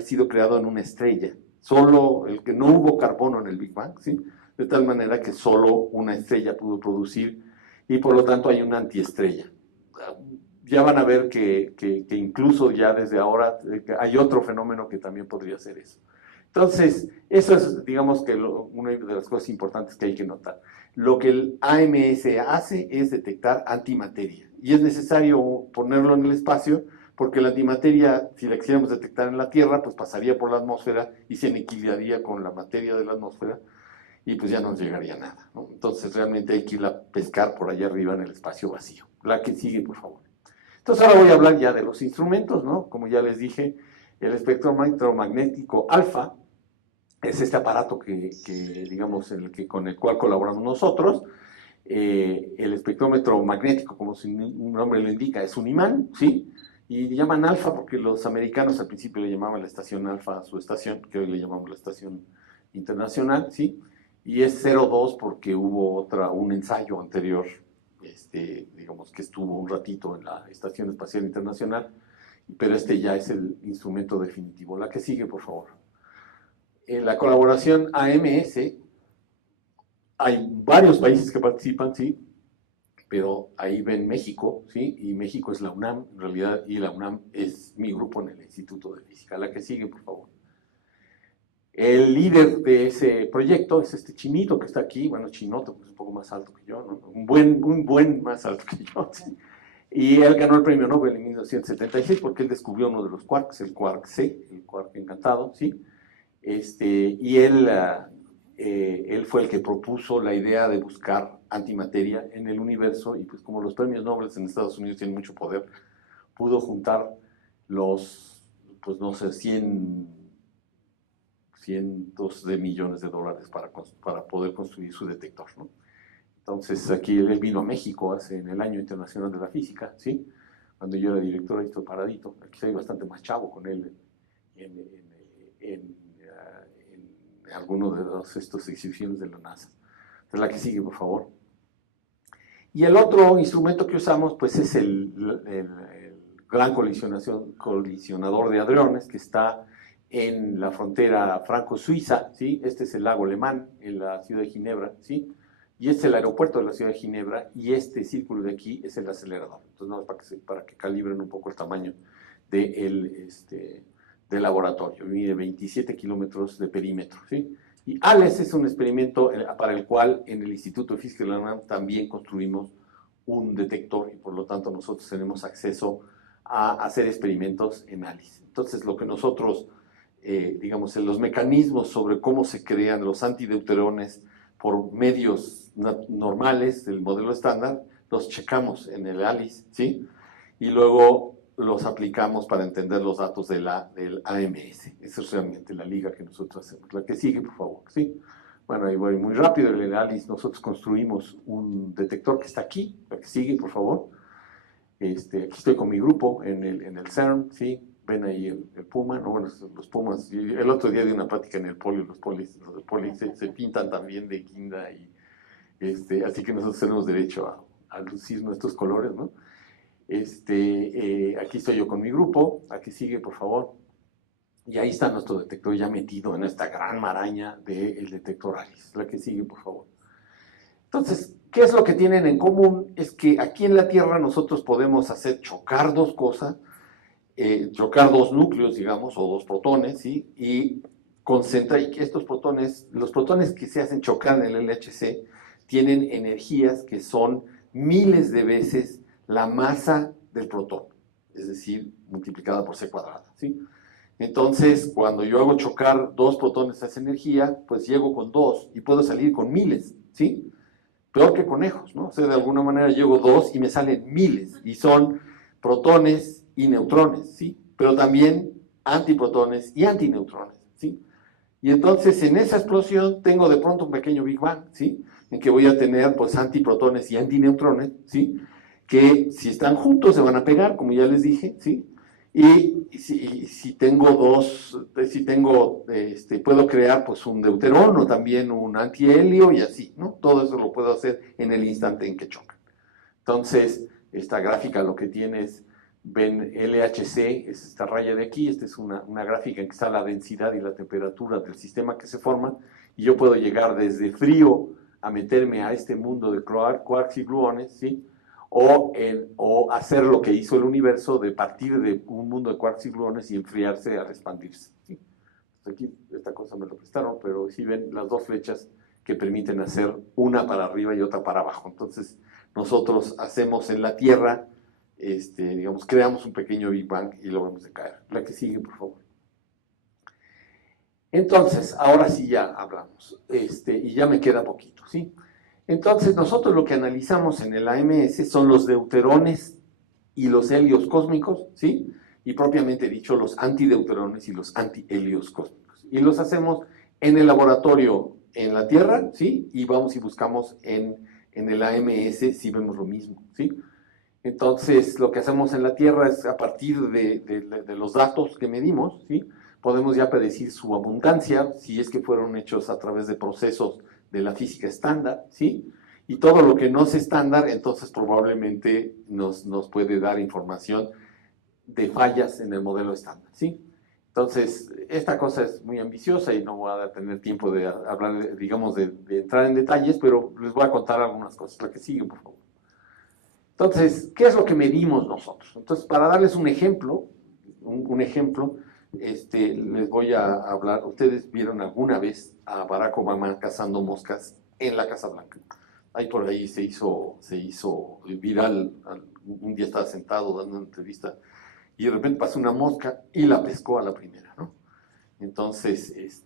sido creado en una estrella. Solo el que no hubo carbono en el Big Bang, ¿sí? De tal manera que solo una estrella pudo producir y por lo tanto hay una antiestrella. Ya van a ver que incluso ya desde ahora hay otro fenómeno que también podría ser eso. Entonces, eso es, digamos, que una de las cosas importantes que hay que notar. Lo que el AMS hace es detectar antimateria. Y es necesario ponerlo en el espacio, porque la antimateria, si la quisiéramos detectar en la Tierra, pues pasaría por la atmósfera y se aniquilaría con la materia de la atmósfera, y pues ya no nos llegaría nada, ¿no? Entonces, realmente hay que irla a pescar por allá arriba en el espacio vacío. La que sigue, por favor. Entonces, ahora voy a hablar ya de los instrumentos, ¿no? Como ya les dije, el espectromagnético alfa es este aparato digamos, con el cual colaboramos nosotros. El espectrómetro magnético, como su nombre lo indica, es un imán, ¿sí? Y le llaman alfa porque los americanos al principio le llamaban la estación alfa a su estación, que hoy le llamamos la estación internacional, ¿sí? Y es 02 porque hubo un ensayo anterior, digamos, que estuvo un ratito en la Estación Espacial Internacional, pero este ya es el instrumento definitivo. La que sigue, por favor. En la colaboración AMS, hay varios países que participan, ¿sí? Pero ahí ven México, ¿sí? Y México es la UNAM, en realidad, y la UNAM es mi grupo en el Instituto de Física. La que sigue, por favor. El líder de ese proyecto es este chinito que está aquí, bueno, chinoto, pues un poco más alto que yo, ¿no? Un buen más alto que yo, ¿sí? Y él ganó el premio Nobel en 1976 porque él descubrió uno de los quarks, el quark C, el quark encantado, ¿sí? Y él fue el que propuso la idea de buscar antimateria en el universo, y pues como los premios Nobel en Estados Unidos tienen mucho poder, pudo juntar pues no sé, cientos de millones de dólares para poder construir su detector, ¿no? Entonces aquí él vino a México en el Año Internacional de la Física, ¿sí? Cuando yo era director, ahí estoy paradito, aquí soy bastante más chavo con él en algunos de estos exhibiciones de la NASA. Entonces, la que sigue, por favor. Y el otro instrumento que usamos, pues es el Gran Colisionador de Hadrones, que está en la frontera franco-suiza, ¿sí? Este es el lago Lemán, en la ciudad de Ginebra, ¿sí? Y este es el aeropuerto de la ciudad de Ginebra, y este círculo de aquí es el acelerador. Entonces, no, para que calibren un poco el tamaño del laboratorio. Mide 27 kilómetros de perímetro, ¿sí? Y ALES es un experimento para el cual en el Instituto de Física de la UNAM también construimos un detector, y por lo tanto nosotros tenemos acceso a hacer experimentos en ALICE. Entonces, lo que nosotros, digamos, en los mecanismos sobre cómo se crean los antideuterones por medios normales del modelo estándar, los checamos en el ALICE, ¿sí? Y luego los aplicamos para entender los datos del AMS. Esa es realmente la liga que nosotros hacemos. La que sigue, por favor, ¿sí? Bueno, ahí voy muy rápido. En el ALICE nosotros construimos un detector que está aquí. La que sigue, por favor. Aquí estoy con mi grupo en el CERN, ¿sí? Ven ahí el puma, ¿no? Bueno, los pumas. El otro día di una plática en el poli, los polis se pintan también de guinda, y así que nosotros tenemos derecho a lucir nuestros colores, ¿no? Aquí estoy yo con mi grupo. Aquí sigue, por favor. Y ahí está nuestro detector ya metido en esta gran maraña del detector ALICE. La que sigue, por favor. Entonces, ¿qué es lo que tienen en común? Es que aquí en la Tierra nosotros podemos hacer chocar dos cosas, chocar dos núcleos, digamos, o dos protones, ¿sí? Y concentrar, y que los protones que se hacen chocar en el LHC tienen energías que son miles de veces la masa del protón, es decir, multiplicada por c cuadrada, ¿sí? Entonces, cuando yo hago chocar dos protones a esa energía, pues llego con 2 y puedo salir con miles, ¿sí? Peor que conejos, ¿no? O sea, de alguna manera llego 2 y me salen miles, y son protones y neutrones, ¿sí? Pero también antiprotones y antineutrones, ¿sí? Y entonces en esa explosión tengo de pronto un pequeño Big Bang, ¿sí? En que voy a tener pues antiprotones y antineutrones, ¿sí? Que si están juntos se van a pegar, como ya les dije, ¿sí? Y si tengo puedo crear pues un deuterón o también un antihelio y así, ¿no? Todo eso lo puedo hacer en el instante en que chocan. Entonces, esta gráfica lo que tiene es, ven LHC, es esta raya de aquí, esta es una gráfica en que está la densidad y la temperatura del sistema que se forma, y yo puedo llegar desde frío a meterme a este mundo de quarks y gluones, ¿sí? O hacer lo que hizo el universo de partir de un mundo de quarks y gluones y enfriarse al expandirse, ¿sí? Aquí esta cosa me lo prestaron, pero si ven las dos flechas que permiten hacer una para arriba y otra para abajo. Entonces, nosotros hacemos en la Tierra, digamos, creamos un pequeño Big Bang y lo vemos decaer. La que sigue, por favor. Entonces, ahora sí ya hablamos, y ya me queda poquito, ¿sí? Entonces, nosotros lo que analizamos en el AMS son los deuterones y los helios cósmicos, ¿sí? Y propiamente dicho, los antideuterones y los antihelios cósmicos. Y los hacemos en el laboratorio en la Tierra, ¿sí? Y vamos y buscamos en el AMS si vemos lo mismo, ¿sí? Entonces, lo que hacemos en la Tierra es, a partir de los datos que medimos, ¿sí? Podemos ya predecir su abundancia, si es que fueron hechos a través de procesos de la física estándar, ¿sí? Y todo lo que no es estándar, entonces probablemente nos puede dar información de fallas en el modelo estándar, ¿sí? Entonces, esta cosa es muy ambiciosa y no voy a tener tiempo de hablar, digamos, de entrar en detalles, pero les voy a contar algunas cosas. La que sigue, por favor. Entonces, ¿qué es lo que medimos nosotros? Entonces, para darles un ejemplo, les voy a hablar. Ustedes vieron alguna vez a Barack Obama cazando moscas en la Casa Blanca. Ahí por ahí se hizo viral. Un día estaba sentado dando una entrevista y de repente pasó una mosca y la pescó a la primera, ¿no? Entonces,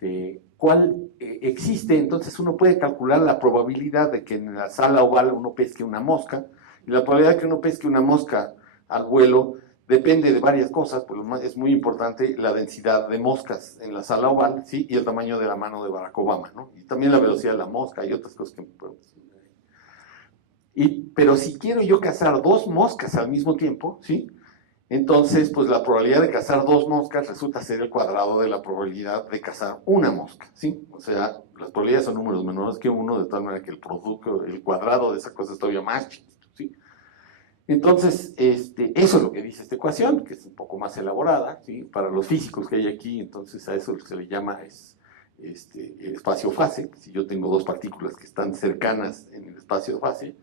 ¿cuál existe? Entonces uno puede calcular la probabilidad de que en la sala oval uno pesque una mosca, y la probabilidad de que uno pesque una mosca al vuelo depende de varias cosas, pues es muy importante la densidad de moscas en la sala oval, ¿sí? Y el tamaño de la mano de Barack Obama, ¿no? Y también la velocidad de la mosca y otras cosas que... pero si quiero yo cazar dos moscas al mismo tiempo, ¿sí? Entonces, pues la probabilidad de cazar dos moscas resulta ser el cuadrado de la probabilidad de cazar una mosca, ¿sí? O sea, las probabilidades son números menores que uno, de tal manera que el cuadrado de esa cosa es todavía más chiquito, ¿sí? Entonces, eso es lo que dice esta ecuación, que es un poco más elaborada, ¿sí? Para los físicos que hay aquí, entonces a eso lo que se le llama es el espacio-fase. Si yo tengo dos partículas que están cercanas en el espacio-fase,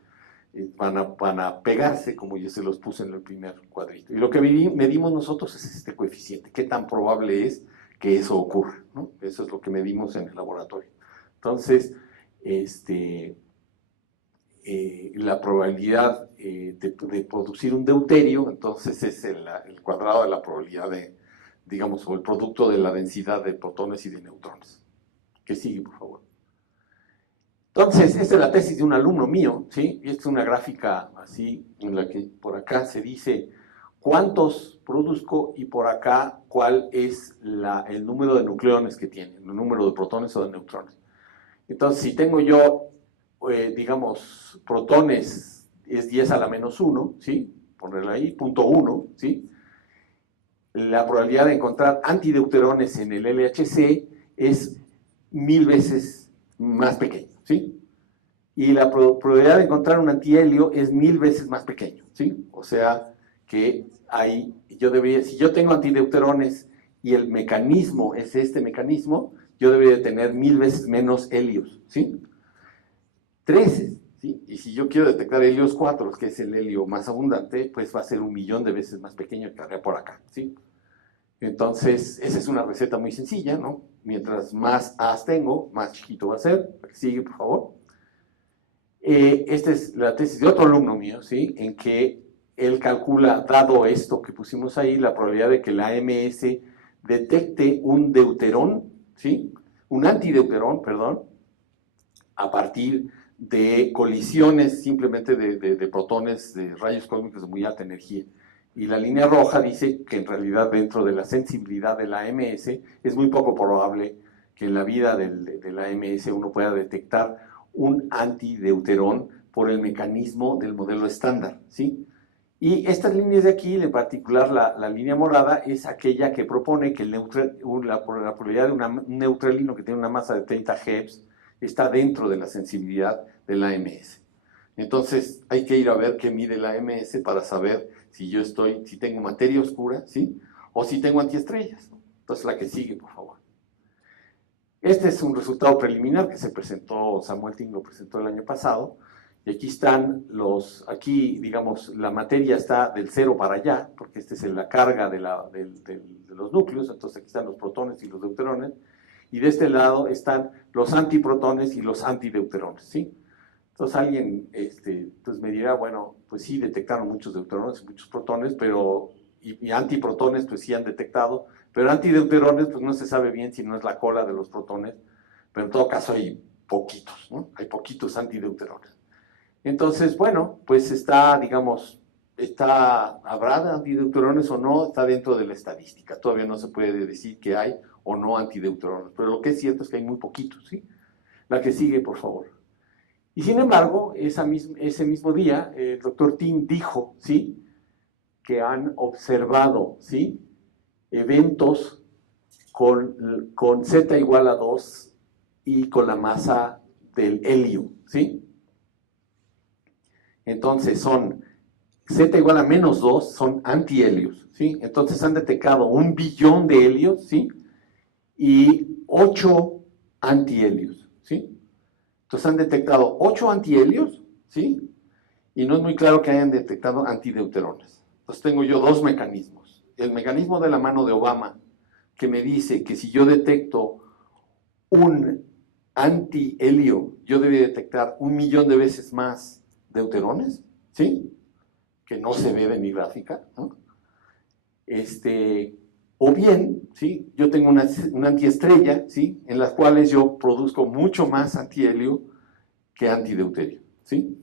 van a pegarse, como yo se los puse en el primer cuadrito. Y lo que medimos nosotros es este coeficiente, qué tan probable es que eso ocurra, ¿no? Eso es lo que medimos en el laboratorio. Entonces, la probabilidad de producir un deuterio, entonces es el cuadrado de la probabilidad digamos, o el producto de la densidad de protones y de neutrones. Que sigue, por favor. Entonces, esta es la tesis de un alumno mío, ¿sí? Y esta es una gráfica así, en la que por acá se dice cuántos produzco y por acá cuál es el número de nucleones que tiene, el número de protones o de neutrones. Entonces, si tengo yo, digamos, protones es 10 a la menos 1, ¿sí? Ponerle ahí, 0.1, ¿sí? La probabilidad de encontrar antideuterones en el LHC es 1000 veces más pequeña, ¿sí? Y la probabilidad de encontrar un antihelio es 1000 veces más pequeño, ¿sí? O sea que si yo tengo antideuterones y el mecanismo es este mecanismo, yo debería tener 1000 veces menos helios, ¿sí? 13, ¿sí? Y si yo quiero detectar helios 4, que es el helio más abundante, pues va a ser 1.000.000 de veces más pequeño que haré por acá, ¿sí? Entonces, esa es una receta muy sencilla, ¿no? Mientras más A's tengo, más chiquito va a ser. Sigue, por favor. Esta es la tesis de otro alumno mío, ¿sí? En que él calcula, dado esto que pusimos ahí, la probabilidad de que la AMS detecte un deuterón, ¿sí? Un antideuterón, perdón, a partir de colisiones simplemente de protones de rayos cósmicos de muy alta energía. Y la línea roja dice que en realidad dentro de la sensibilidad de la AMS es muy poco probable que en la vida de la AMS uno pueda detectar un antideuterón por el mecanismo del modelo estándar, ¿sí? Y estas líneas de aquí, en particular la línea morada, es aquella que propone que la probabilidad de un neutralino que tiene una masa de 30 Hz está dentro de la sensibilidad de la AMS. Entonces hay que ir a ver qué mide la AMS para saber si si tengo materia oscura, ¿sí? O si tengo antiestrellas. Entonces la que sigue, por favor. Este es un resultado preliminar que se presentó, Samuel Ting lo presentó el año pasado, y aquí están aquí digamos, la materia está del 0 para allá, porque esta es la carga de los núcleos, entonces aquí están los protones y los deuterones, y de este lado están los antiprotones y los antideuterones, ¿sí? Entonces alguien pues me dirá, bueno, pues sí detectaron muchos deuterones y muchos protones, y antiprotones pues sí han detectado, pero antideuterones pues no se sabe bien si no es la cola de los protones, pero en todo caso hay poquitos, ¿no? Hay poquitos antideuterones. Entonces, bueno, pues digamos, ¿habrá antideuterones o no? Está dentro de la estadística. Todavía no se puede decir que hay o no antideuterones, pero lo que es cierto es que hay muy poquitos, ¿sí? La que sigue, por favor. Y sin embargo, ese mismo día, el doctor Ting dijo, ¿sí?, que han observado, ¿sí?, eventos con Z igual a 2 y con la masa del helio, ¿sí? Entonces Z igual a menos 2 son antihelios, ¿sí? Entonces han detectado 1 billón de helios, ¿sí? Y 8 antihelios, ¿sí? Entonces han detectado 8 antihelios, ¿sí? Y no es muy claro que hayan detectado antideuterones. Entonces tengo yo dos mecanismos. El mecanismo de la mano de Obama, que me dice que si yo detecto un antihelio, yo debo detectar 1 millón de veces más deuterones, ¿sí? Que no se ve de mi gráfica, ¿no? O bien, ¿sí?, yo tengo una antiestrella, ¿sí?, en las cuales yo produzco mucho más antihelio que antideuterio, ¿sí?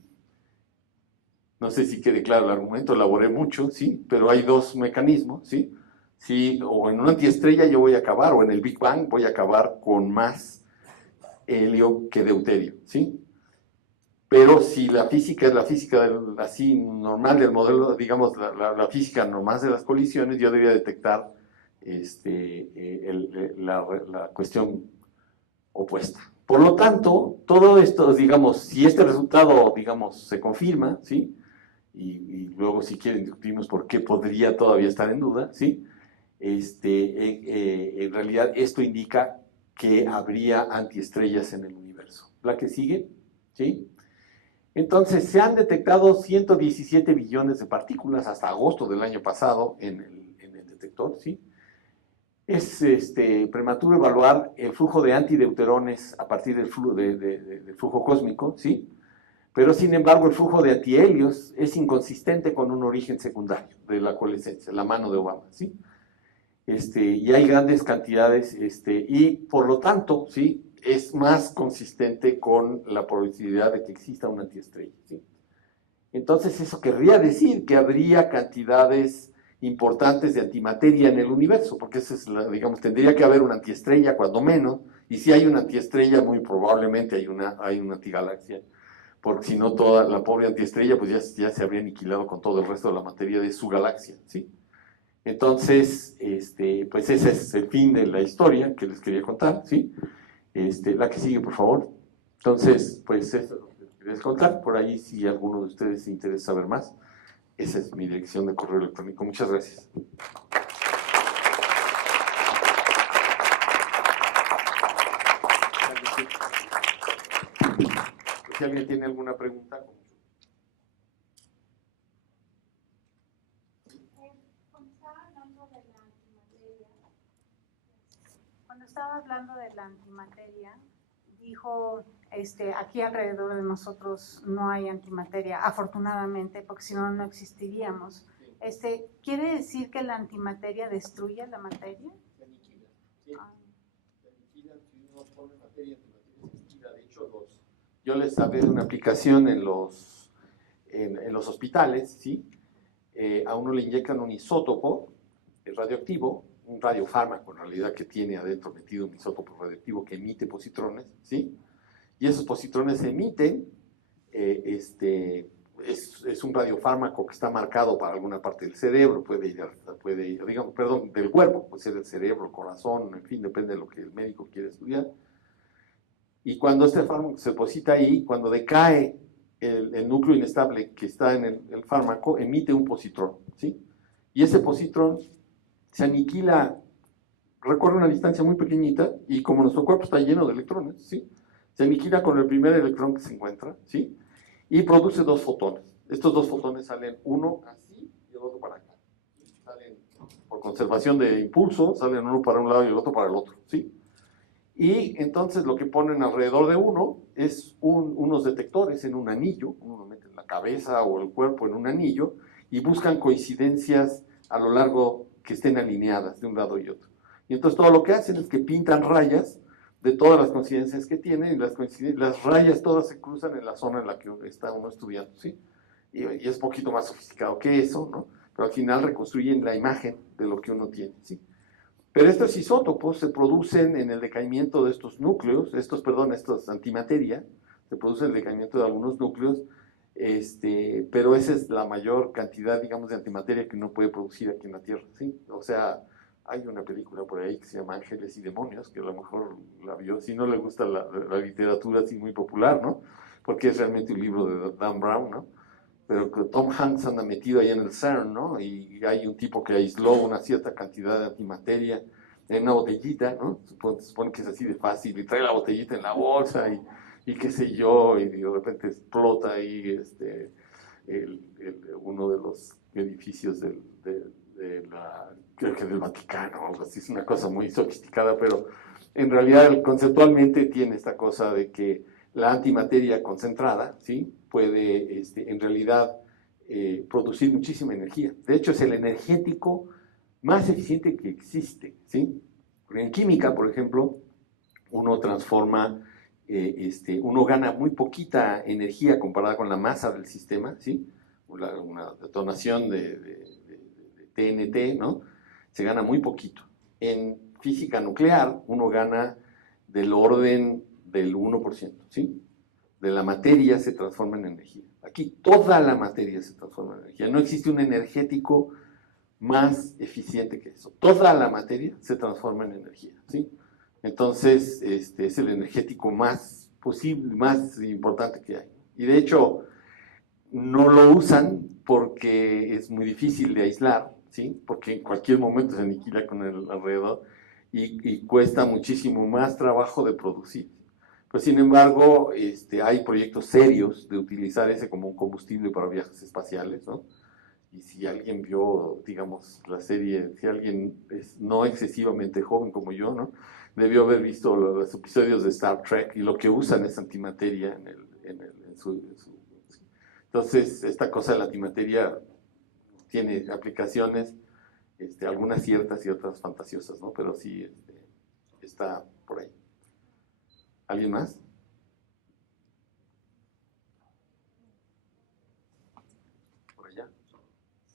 No sé si quede claro el argumento, elaboré mucho, ¿sí? Pero hay dos mecanismos, ¿sí? Sí, o en una antiestrella yo voy a acabar, o en el Big Bang voy a acabar con más helio que deuterio, ¿sí? Pero si la física es la física así normal del modelo, digamos, la física normal de las colisiones, yo debería detectar la cuestión opuesta. Por lo tanto, todo esto, digamos, si este resultado, digamos, se confirma, ¿sí?, y luego si quieren discutimos por qué podría todavía estar en duda, ¿sí?, en realidad esto indica que habría antiestrellas en el universo. La que sigue, ¿sí? Entonces, se han detectado 117 billones de partículas hasta agosto del año pasado en el detector, ¿sí? Es prematuro evaluar el flujo de antideuterones a partir del flujo cósmico, ¿sí? Pero sin embargo el flujo de antihelios es inconsistente con un origen secundario de la coalescencia, la mano de Obama, ¿sí? Y hay grandes cantidades, y por lo tanto, ¿sí?, es más consistente con la probabilidad de que exista una antiestrella, ¿sí? Entonces eso querría decir que habría cantidades importantes de antimateria en el universo, porque eso es, digamos, tendría que haber una antiestrella cuando menos, y si hay una antiestrella muy probablemente hay una antigalaxia, porque si no toda la pobre antiestrella pues ya se habría aniquilado con todo el resto de la materia de su galaxia, ¿sí? Entonces, pues ese es el fin de la historia que les quería contar, ¿sí? La que sigue, por favor. Entonces, pues eso es lo que les quería contar. Por ahí, si alguno de ustedes se interesa saber más, esa es mi dirección de correo electrónico. Muchas gracias. Si alguien tiene alguna pregunta. Cuando estaba hablando de la antimateria, dijo, aquí alrededor de nosotros no hay antimateria, afortunadamente, porque si no, no existiríamos. ¿Quiere decir que la antimateria destruye la materia? Se aniquila, ¿sí? Se aniquila, si uno pone materia, antimateria se aniquila. De hecho, yo les hablé de una aplicación en los hospitales, ¿sí? A uno le inyectan un isótopo radioactivo, un radiofármaco en realidad que tiene adentro metido un isótopo radioactivo que emite positrones, ¿sí? Y esos positrones se emiten, es un radiofármaco que está marcado para alguna parte del cerebro, puede ir, digamos, perdón, del cuerpo, puede ser el cerebro, el corazón, en fin, depende de lo que el médico quiere estudiar. Y cuando este fármaco se deposita ahí, cuando decae el núcleo inestable que está en el fármaco, emite un positrón, ¿sí? Y ese positrón se aniquila, recorre una distancia muy pequeñita, y como nuestro cuerpo está lleno de electrones, ¿sí? Se aniquila con el primer electrón que se encuentra, ¿sí? Y produce dos fotones. Estos dos fotones salen uno así y el otro para acá. Salen por conservación de impulso, salen uno para un lado y el otro para el otro, ¿sí? Y entonces lo que ponen alrededor de uno es unos detectores en un anillo, uno mete la cabeza o el cuerpo en un anillo y buscan coincidencias a lo largo que estén alineadas de un lado y otro. Y entonces todo lo que hacen es que pintan rayas de todas las coincidencias que tienen, y las rayas todas se cruzan en la zona en la que está uno estudiando, ¿sí? Y es un poquito más sofisticado que eso, ¿no? Pero al final reconstruyen la imagen de lo que uno tiene, ¿sí? Pero estos isótopos se producen en el decaimiento de estos núcleos, estos antimateria, se produce el decaimiento de algunos núcleos, pero esa es la mayor cantidad, digamos, de antimateria que uno puede producir aquí en la Tierra, ¿sí? O sea, hay una película por ahí que se llama Ángeles y Demonios, que a lo mejor la vio, si no le gusta la literatura así muy popular, ¿no? Porque es realmente un libro de Dan Brown, ¿no? Pero que Tom Hanks anda metido ahí en el CERN, ¿no? Y hay un tipo que aisló una cierta cantidad de antimateria en una botellita, ¿no? Se supone que es así de fácil, y trae la botellita en la bolsa, y qué sé yo, y de repente explota ahí uno de los edificios creo que del Vaticano, algo así. Es una cosa muy sofisticada, pero en realidad conceptualmente tiene esta cosa de que la antimateria concentrada, ¿sí? Puede en realidad producir muchísima energía. De hecho, es el energético más eficiente que existe, ¿sí? En química, por ejemplo, uno transforma, uno gana muy poquita energía comparada con la masa del sistema, ¿sí? Una detonación de TNT, ¿no? Se gana muy poquito. En física nuclear, uno gana del orden del 1%, ¿sí? De la materia se transforma en energía. Aquí toda la materia se transforma en energía. No existe un energético más eficiente que eso. Toda la materia se transforma en energía, ¿sí? Entonces, es el energético más posible, más importante que hay. Y de hecho, no lo usan porque es muy difícil de aislar, ¿sí? Porque en cualquier momento se aniquila con el alrededor, y cuesta muchísimo más trabajo de producir. Pues sin embargo, hay proyectos serios de utilizar ese como un combustible para viajes espaciales, ¿no? Y si alguien vio, digamos, la serie, si alguien es no excesivamente joven como yo, ¿no? Debió haber visto los episodios de Star Trek, y lo que usan es antimateria en su. Entonces, esta cosa de la antimateria tiene aplicaciones, algunas ciertas y otras fantasiosas, ¿no? Pero sí, está por ahí. ¿Alguien más? ¿Por allá?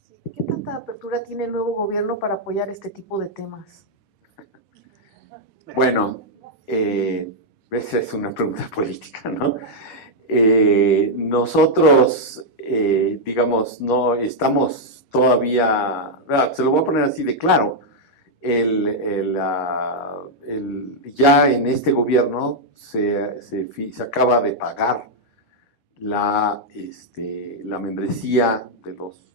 Sí. ¿Qué tanta apertura tiene el nuevo gobierno para apoyar este tipo de temas? Bueno, esa es una pregunta política, ¿no? Nosotros, digamos, no estamos todavía, se lo voy a poner así de claro, ya en este gobierno se acaba de pagar la membresía de los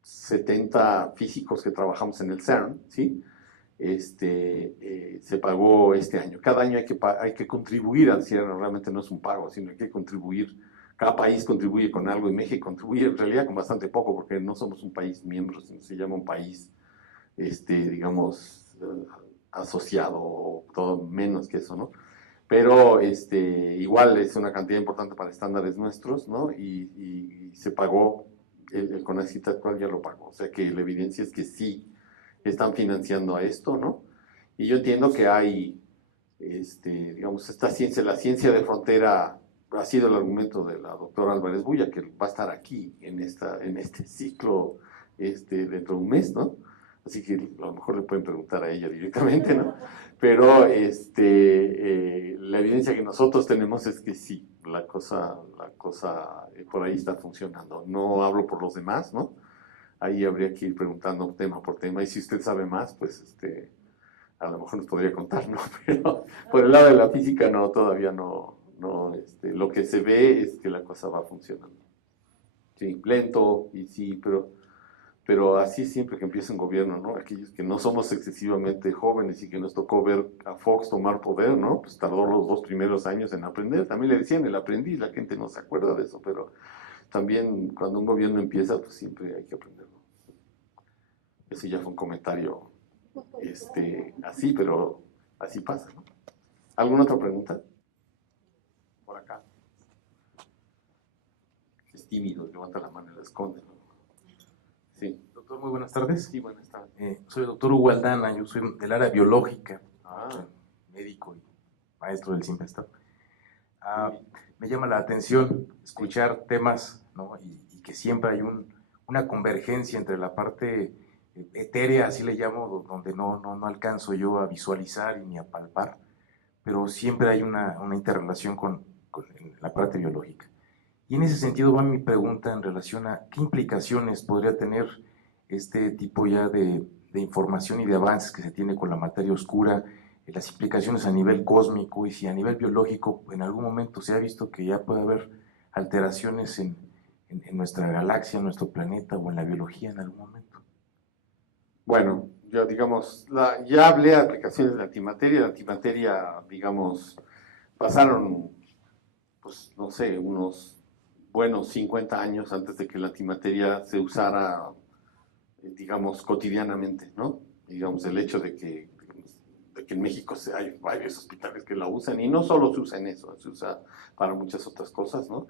70 físicos que trabajamos en el CERN, ¿sí? Se pagó este año. Cada año hay que contribuir al CERN, realmente no es un pago, sino hay que contribuir. Cada país contribuye con algo, y México contribuye en realidad con bastante poco, porque no somos un país miembro, sino se llama un país, digamos, asociado, o todo menos que eso, ¿no? Pero igual es una cantidad importante para estándares nuestros, ¿no? Y se pagó, el CONACYT actual ya lo pagó, o sea que la evidencia es que sí están financiando a esto, ¿no? Y yo entiendo que hay, digamos, esta ciencia, la ciencia de frontera, ha sido el argumento de la doctora Álvarez Bulla, que va a estar aquí en este ciclo dentro de un mes, ¿no? así que a lo mejor le pueden preguntar a ella directamente, ¿no? Pero la evidencia que nosotros tenemos es que sí, la cosa por ahí está funcionando. No hablo por los demás, ¿no? Ahí habría que ir preguntando tema por tema, y si usted sabe más, pues a lo mejor nos podría contar, ¿no? Pero por el lado de la física, no, todavía no, lo que se ve es que la cosa va funcionando. Sí, lento, y sí, pero así siempre que empieza un gobierno, ¿no? Aquellos que no somos excesivamente jóvenes y que nos tocó ver a Fox tomar poder, ¿no? Pues tardó los 2 primeros años en aprender. También le decían el aprendiz, la gente no se acuerda de eso, pero también cuando un gobierno empieza, pues siempre hay que aprenderlo. Ese ya fue un comentario así, pero así pasa, ¿no? ¿Alguna otra pregunta? Por acá. Es tímido, levanta la mano y la esconde, ¿no? Sí. Doctor, muy buenas tardes. Sí, buenas tardes. Soy el doctor Hugo Aldana, yo soy del área biológica, Ah. médico y maestro del CIMPESTAB. Me llama la atención escuchar temas, ¿no? y que siempre hay una convergencia entre la parte etérea, así le llamo, donde no alcanzo yo a visualizar y ni a palpar, pero siempre hay una interrelación con la parte biológica. Y en ese sentido va mi pregunta en relación a qué implicaciones podría tener este tipo ya de información y de avances que se tiene con la materia oscura, las implicaciones a nivel cósmico, y si a nivel biológico en algún momento se ha visto que ya puede haber alteraciones en nuestra galaxia, en nuestro planeta o en la biología en algún momento. Bueno, ya digamos, ya hablé de aplicaciones de la antimateria. La antimateria, digamos, pasaron, pues no sé, unos buenos 50 años antes de que la antimateria se usara, digamos, cotidianamente, ¿no? Digamos, el hecho de que en México hay varios hospitales que la usan, y no solo se usa en eso, se usa para muchas otras cosas, ¿no?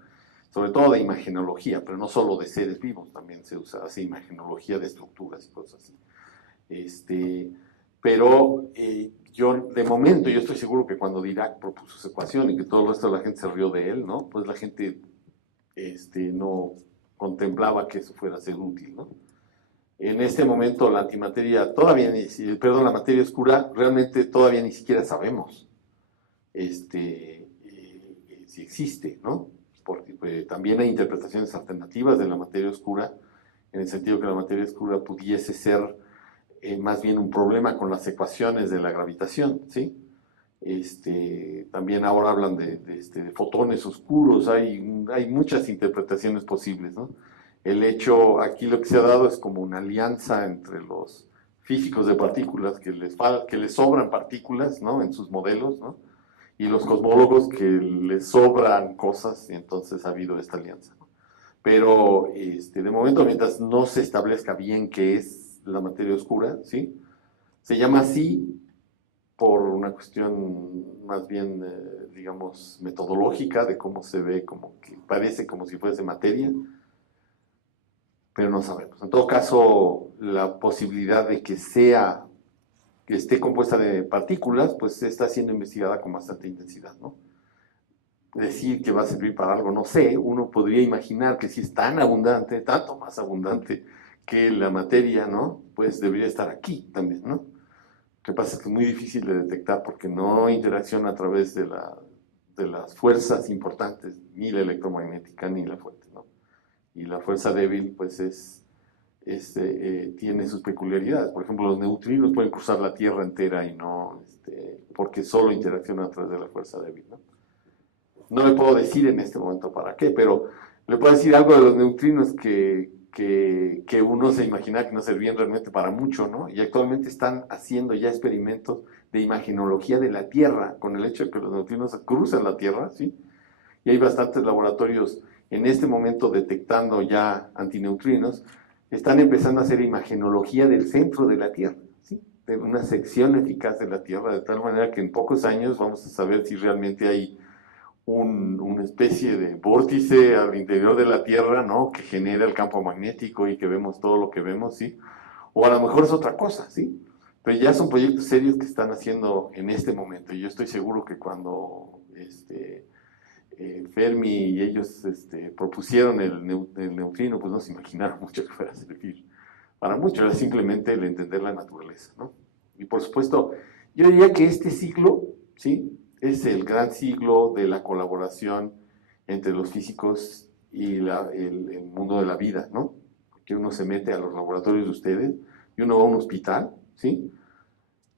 Sobre todo de imagenología, pero no solo de seres vivos, también se hace imagenología de estructuras y cosas así. Pero de momento, yo estoy seguro que cuando Dirac propuso esa ecuación y que todo el resto de la gente se rió de él, ¿no? Pues la gente no contemplaba que eso fuera a ser útil, ¿no? En este momento la antimateria la materia oscura realmente todavía ni siquiera sabemos si existe, ¿no? Porque también hay interpretaciones alternativas de la materia oscura, en el sentido que la materia oscura pudiese ser más bien un problema con las ecuaciones de la gravitación, ¿sí? También ahora hablan de fotones oscuros, hay muchas interpretaciones posibles, ¿no? El hecho, aquí lo que se ha dado es como una alianza entre los físicos de partículas que les sobran partículas, ¿no? En sus modelos, ¿no? Y los cosmólogos que les sobran cosas, y entonces ha habido esta alianza, ¿no? Pero de momento, mientras no se establezca bien qué es la materia oscura, ¿sí? Se llama así por una cuestión más bien, digamos, metodológica, de cómo se ve, como que parece como si fuese materia, pero no sabemos. En todo caso, la posibilidad de que esté compuesta de partículas, pues se está siendo investigada con bastante intensidad, ¿no? Decir que va a servir para algo, no sé. Uno podría imaginar que si es tan abundante, tanto más abundante que la materia, ¿no? Pues debería estar aquí también, ¿no? Lo que pasa es que es muy difícil de detectar porque no interacciona a través de las fuerzas importantes, ni la electromagnética ni la fuente, ¿no? Y la fuerza débil, pues tiene sus peculiaridades. Por ejemplo, los neutrinos pueden cruzar la Tierra entera y no, porque solo interaccionan a través de la fuerza débil, ¿no? No le puedo decir en este momento para qué, pero le puedo decir algo de los neutrinos que uno se imagina que no servían realmente para mucho, ¿no? Y actualmente están haciendo ya experimentos de imagenología de la Tierra, con el hecho de que los neutrinos cruzan la Tierra, ¿sí? Y hay bastantes laboratorios en este momento detectando ya antineutrinos, están empezando a hacer imagenología del centro de la Tierra, ¿sí? De una sección eficaz de la Tierra, de tal manera que en pocos años vamos a saber si realmente hay una especie de vórtice al interior de la Tierra, ¿no? Que genera el campo magnético y que vemos todo lo que vemos, ¿sí? O a lo mejor es otra cosa, ¿sí? Pero ya son proyectos serios que están haciendo en este momento. Y yo estoy seguro que cuando Fermi y ellos propusieron el neutrino, pues no se imaginaron mucho que fuera a servir para muchos era simplemente el entender la naturaleza, ¿no? Y por supuesto, yo diría que este siglo, ¿sí?, es el gran siglo de la colaboración entre los físicos y el mundo de la vida, ¿no? Porque uno se mete a los laboratorios de ustedes y uno va a un hospital, ¿sí?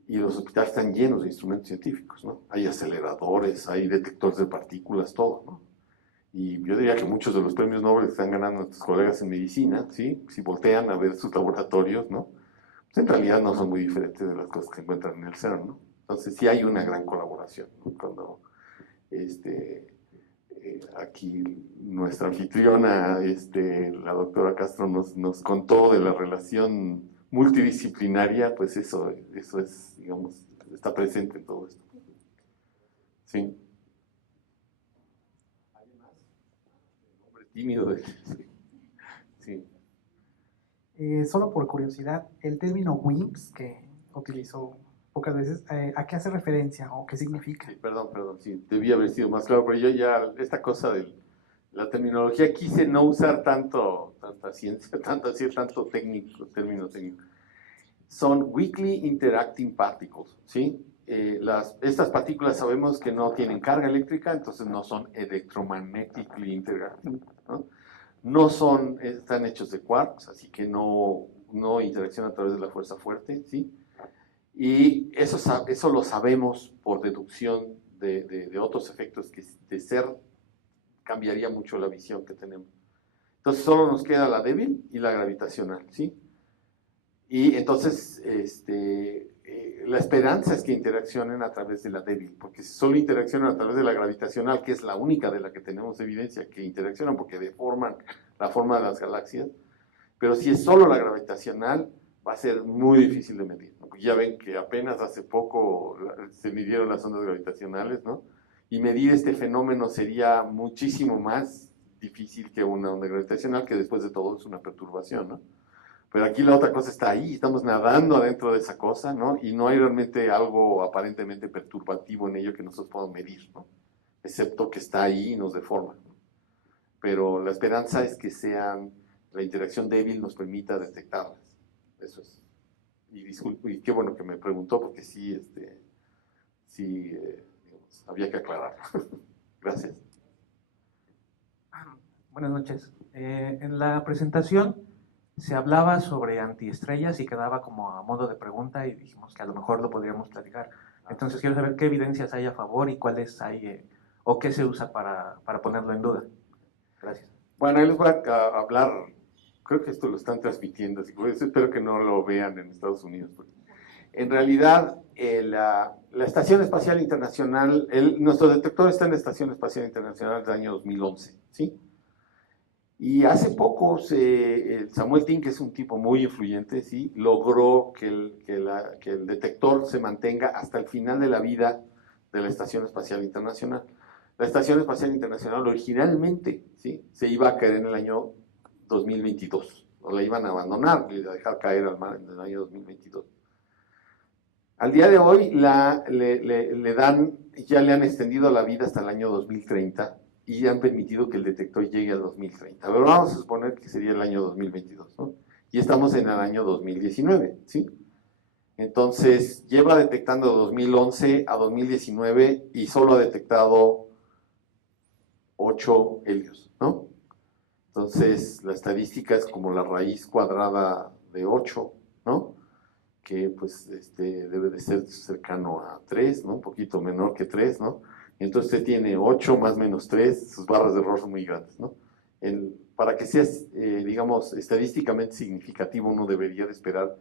Y los hospitales están llenos de instrumentos científicos, ¿no? Hay aceleradores, hay detectores de partículas, todo, ¿no? Y yo diría que muchos de los premios Nobel que están ganando nuestros colegas en medicina, ¿sí?, si voltean a ver sus laboratorios, ¿no?, pues en realidad no son muy diferentes de las cosas que se encuentran en el CERN, ¿no? Entonces sí hay una gran colaboración, ¿no? Cuando aquí nuestra anfitriona, la doctora Castro, nos contó de la relación multidisciplinaria, pues eso es, digamos, está presente en todo esto. Sí. Tímido. Sí. Solo por curiosidad, el término WIMPs, que utilizo pocas veces, ¿a qué hace referencia o qué significa? Sí, perdón, sí, debía haber sido más claro, pero yo ya, esta cosa de la terminología, quise no usar tanta ciencia, tanto técnico, término técnico. Son weakly interacting particles, ¿sí? Estas partículas sabemos que no tienen carga eléctrica, entonces no son electromagnetically interacting, ¿no? Están hechos de quarks, así que no interaccionan a través de la fuerza fuerte, ¿sí? Y eso lo sabemos por deducción de otros efectos que de ser cambiaría mucho la visión que tenemos. Entonces solo nos queda la débil y la gravitacional, ¿sí? Y entonces la esperanza es que interaccionen a través de la débil, porque si solo interaccionan a través de la gravitacional, que es la única de la que tenemos evidencia que interaccionan porque deforman la forma de las galaxias, pero si es solo la gravitacional, va a ser muy difícil de medir, ¿no? Porque ya ven que apenas hace poco se midieron las ondas gravitacionales, ¿no? Y medir este fenómeno sería muchísimo más difícil que una onda gravitacional, que después de todo es una perturbación, ¿no? Pero aquí la otra cosa está ahí, estamos nadando adentro de esa cosa, ¿no? Y no hay realmente algo aparentemente perturbativo en ello que nosotros podamos medir, ¿no? Excepto que está ahí y nos deforma, ¿no? Pero la esperanza es que la interacción débil nos permita detectarlas. Eso es. Y disculpe, y qué bueno que me preguntó, porque sí, digamos, había que aclararlo. Gracias. Buenas noches. En la presentación se hablaba sobre antiestrellas y quedaba como a modo de pregunta y dijimos que a lo mejor lo podríamos platicar. Entonces quiero saber qué evidencias hay a favor y cuáles hay o qué se usa para ponerlo en duda. Gracias. Bueno, ahí les voy a hablar, creo que esto lo están transmitiendo, así que espero que no lo vean en Estados Unidos. En realidad, la Estación Espacial Internacional, nuestro detector está en la Estación Espacial Internacional del año 2011, ¿sí? Y hace poco Samuel Ting, que es un tipo muy influyente, ¿sí?, logró que el detector se mantenga hasta el final de la vida de la Estación Espacial Internacional. La Estación Espacial Internacional originalmente, ¿sí?, se iba a caer en el año 2022, o la iban a abandonar y a dejar caer al mar en el año 2022. Al día de hoy ya le han extendido la vida hasta el año 2030 y han permitido que el detector llegue al 2030. Pero vamos a suponer que sería el año 2022, ¿no? Y estamos en el año 2019, ¿sí? Entonces, lleva detectando de 2011 a 2019 y solo ha detectado 8 helios, ¿no? Entonces, la estadística es como la raíz cuadrada de 8, ¿no? Que pues debe de ser cercano a 3, ¿no? Un poquito menor que 3, ¿no? Entonces usted tiene 8 más menos 3, sus barras de error son muy grandes, ¿no? Para que sea, digamos, estadísticamente significativo, uno debería de esperar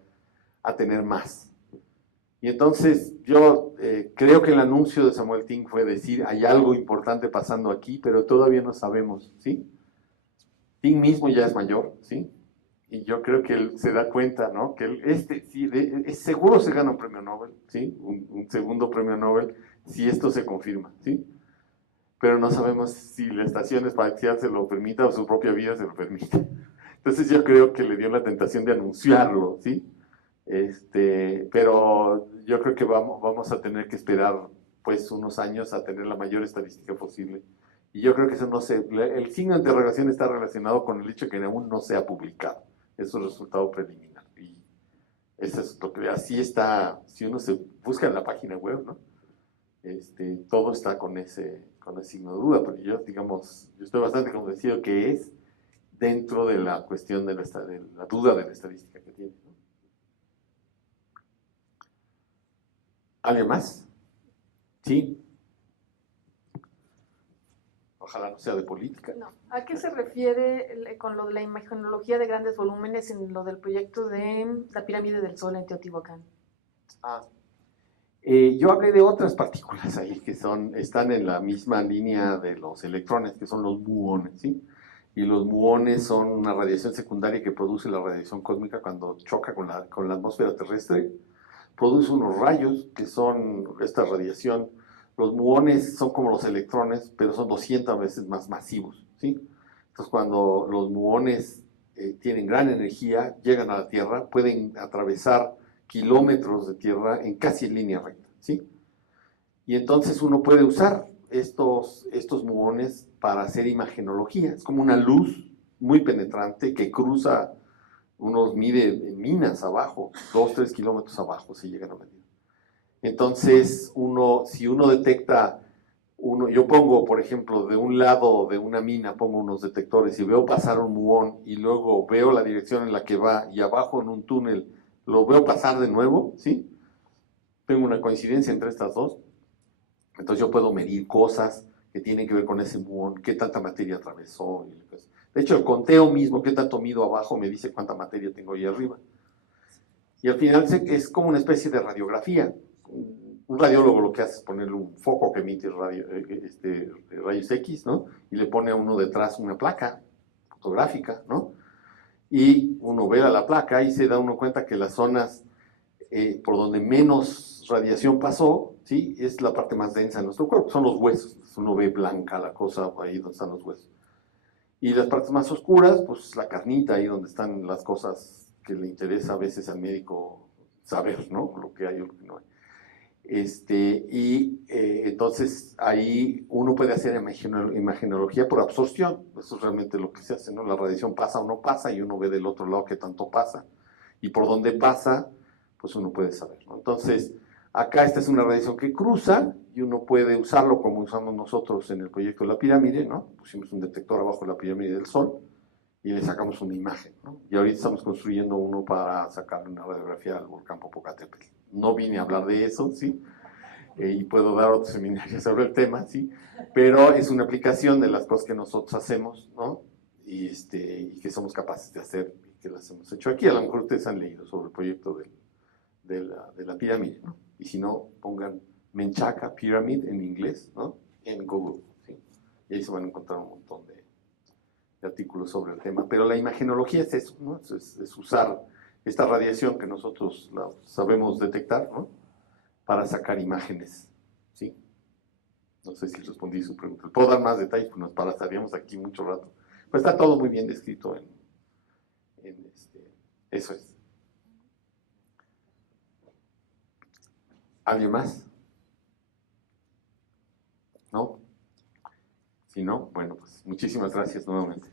a tener más. Y entonces yo creo que el anuncio de Samuel Ting fue decir, hay algo importante pasando aquí, pero todavía no sabemos, ¿sí? Ting mismo ya es mayor, ¿sí? Y yo creo que él se da cuenta, ¿no? Que seguro se gana un premio Nobel, ¿sí? Un segundo premio Nobel, si esto se confirma, ¿sí? Pero no sabemos si la estación espacial se lo permita o su propia vida se lo permite. Entonces yo creo que le dio la tentación de anunciarlo, ¿sí? Pero yo creo que vamos a tener que esperar, pues, unos años a tener la mayor estadística posible. Y yo creo que eso el signo de interrogación está relacionado con el hecho que aún no se ha publicado. Es un resultado preliminar. Eso es lo que así está, si uno se busca en la página web, ¿no? Todo está con ese signo de duda, porque yo, digamos, yo estoy bastante convencido que es dentro de la cuestión de la duda de la estadística que tiene, ¿no? ¿Alguien más? Sí. Ojalá no sea de política. No. ¿A qué se refiere con lo de la imagenología de grandes volúmenes en lo del proyecto de la pirámide del Sol en Teotihuacán? Yo hablé de otras partículas ahí que están en la misma línea de los electrones, que son los muones, ¿sí? Y los muones son una radiación secundaria que produce la radiación cósmica cuando choca con la atmósfera terrestre. Produce unos rayos que son esta radiación. Los muones son como los electrones, pero son 200 veces más masivos, ¿sí? Entonces, cuando los muones tienen gran energía, llegan a la Tierra, pueden atravesar kilómetros de Tierra en casi en línea recta, ¿sí? Y entonces uno puede usar estos muones para hacer imagenología. Es como una luz muy penetrante que cruza, mide en minas abajo, 2-3 kilómetros abajo se llegan a medir. Entonces, si uno detecta, yo pongo, por ejemplo, de un lado de una mina, pongo unos detectores y veo pasar un muón y luego veo la dirección en la que va y abajo en un túnel lo veo pasar de nuevo, ¿sí? Tengo una coincidencia entre estas dos. Entonces yo puedo medir cosas que tienen que ver con ese muón, qué tanta materia atravesó. De hecho, el conteo mismo, qué tanto mido abajo, me dice cuánta materia tengo ahí arriba. Y al final es como una especie de radiografía. Un radiólogo lo que hace es ponerle un foco que emite rayos X, ¿no? Y le pone a uno detrás una placa fotográfica, ¿no? Y uno ve a la placa y se da uno cuenta que las zonas por donde menos radiación pasó, ¿sí? Es la parte más densa de nuestro cuerpo, son los huesos. Uno ve blanca la cosa ahí donde están los huesos. Y las partes más oscuras, pues la carnita, ahí donde están las cosas que le interesa a veces al médico saber, ¿no? Lo que hay o lo que no hay. Entonces ahí uno puede hacer imagenología por absorción. Eso es realmente lo que se hace, ¿no? La radiación pasa o no pasa y uno ve del otro lado qué tanto pasa. Y por dónde pasa, pues uno puede saber, ¿no? Entonces, acá esta es una radiación que cruza y uno puede usarlo como usamos nosotros en el proyecto de la pirámide, ¿no? Pusimos un detector abajo de la pirámide del Sol y le sacamos una imagen, ¿no? Y ahorita estamos construyendo uno para sacarle una radiografía al volcán Popocatépetl. No vine a hablar de eso, ¿sí? Y puedo dar otro seminario sobre el tema, ¿sí? Pero es una aplicación de las cosas que nosotros hacemos, ¿no? Y que somos capaces de hacer y que las hemos hecho aquí. A lo mejor ustedes han leído sobre el proyecto de la pirámide, ¿no? Y si no, pongan Menchaca Pyramid en inglés, ¿no? En Google, ¿sí? Y ahí se van a encontrar un montón de artículos sobre el tema. Pero la imagenología es eso, ¿no? Es usar esta radiación que nosotros sabemos detectar, ¿no? Para sacar imágenes, ¿sí? No sé si respondí su pregunta. Puedo dar más detalles, pues nos pasaríamos aquí mucho rato. Pero está todo muy bien descrito eso es. ¿Alguien más? ¿No? Si no, bueno, pues muchísimas gracias nuevamente.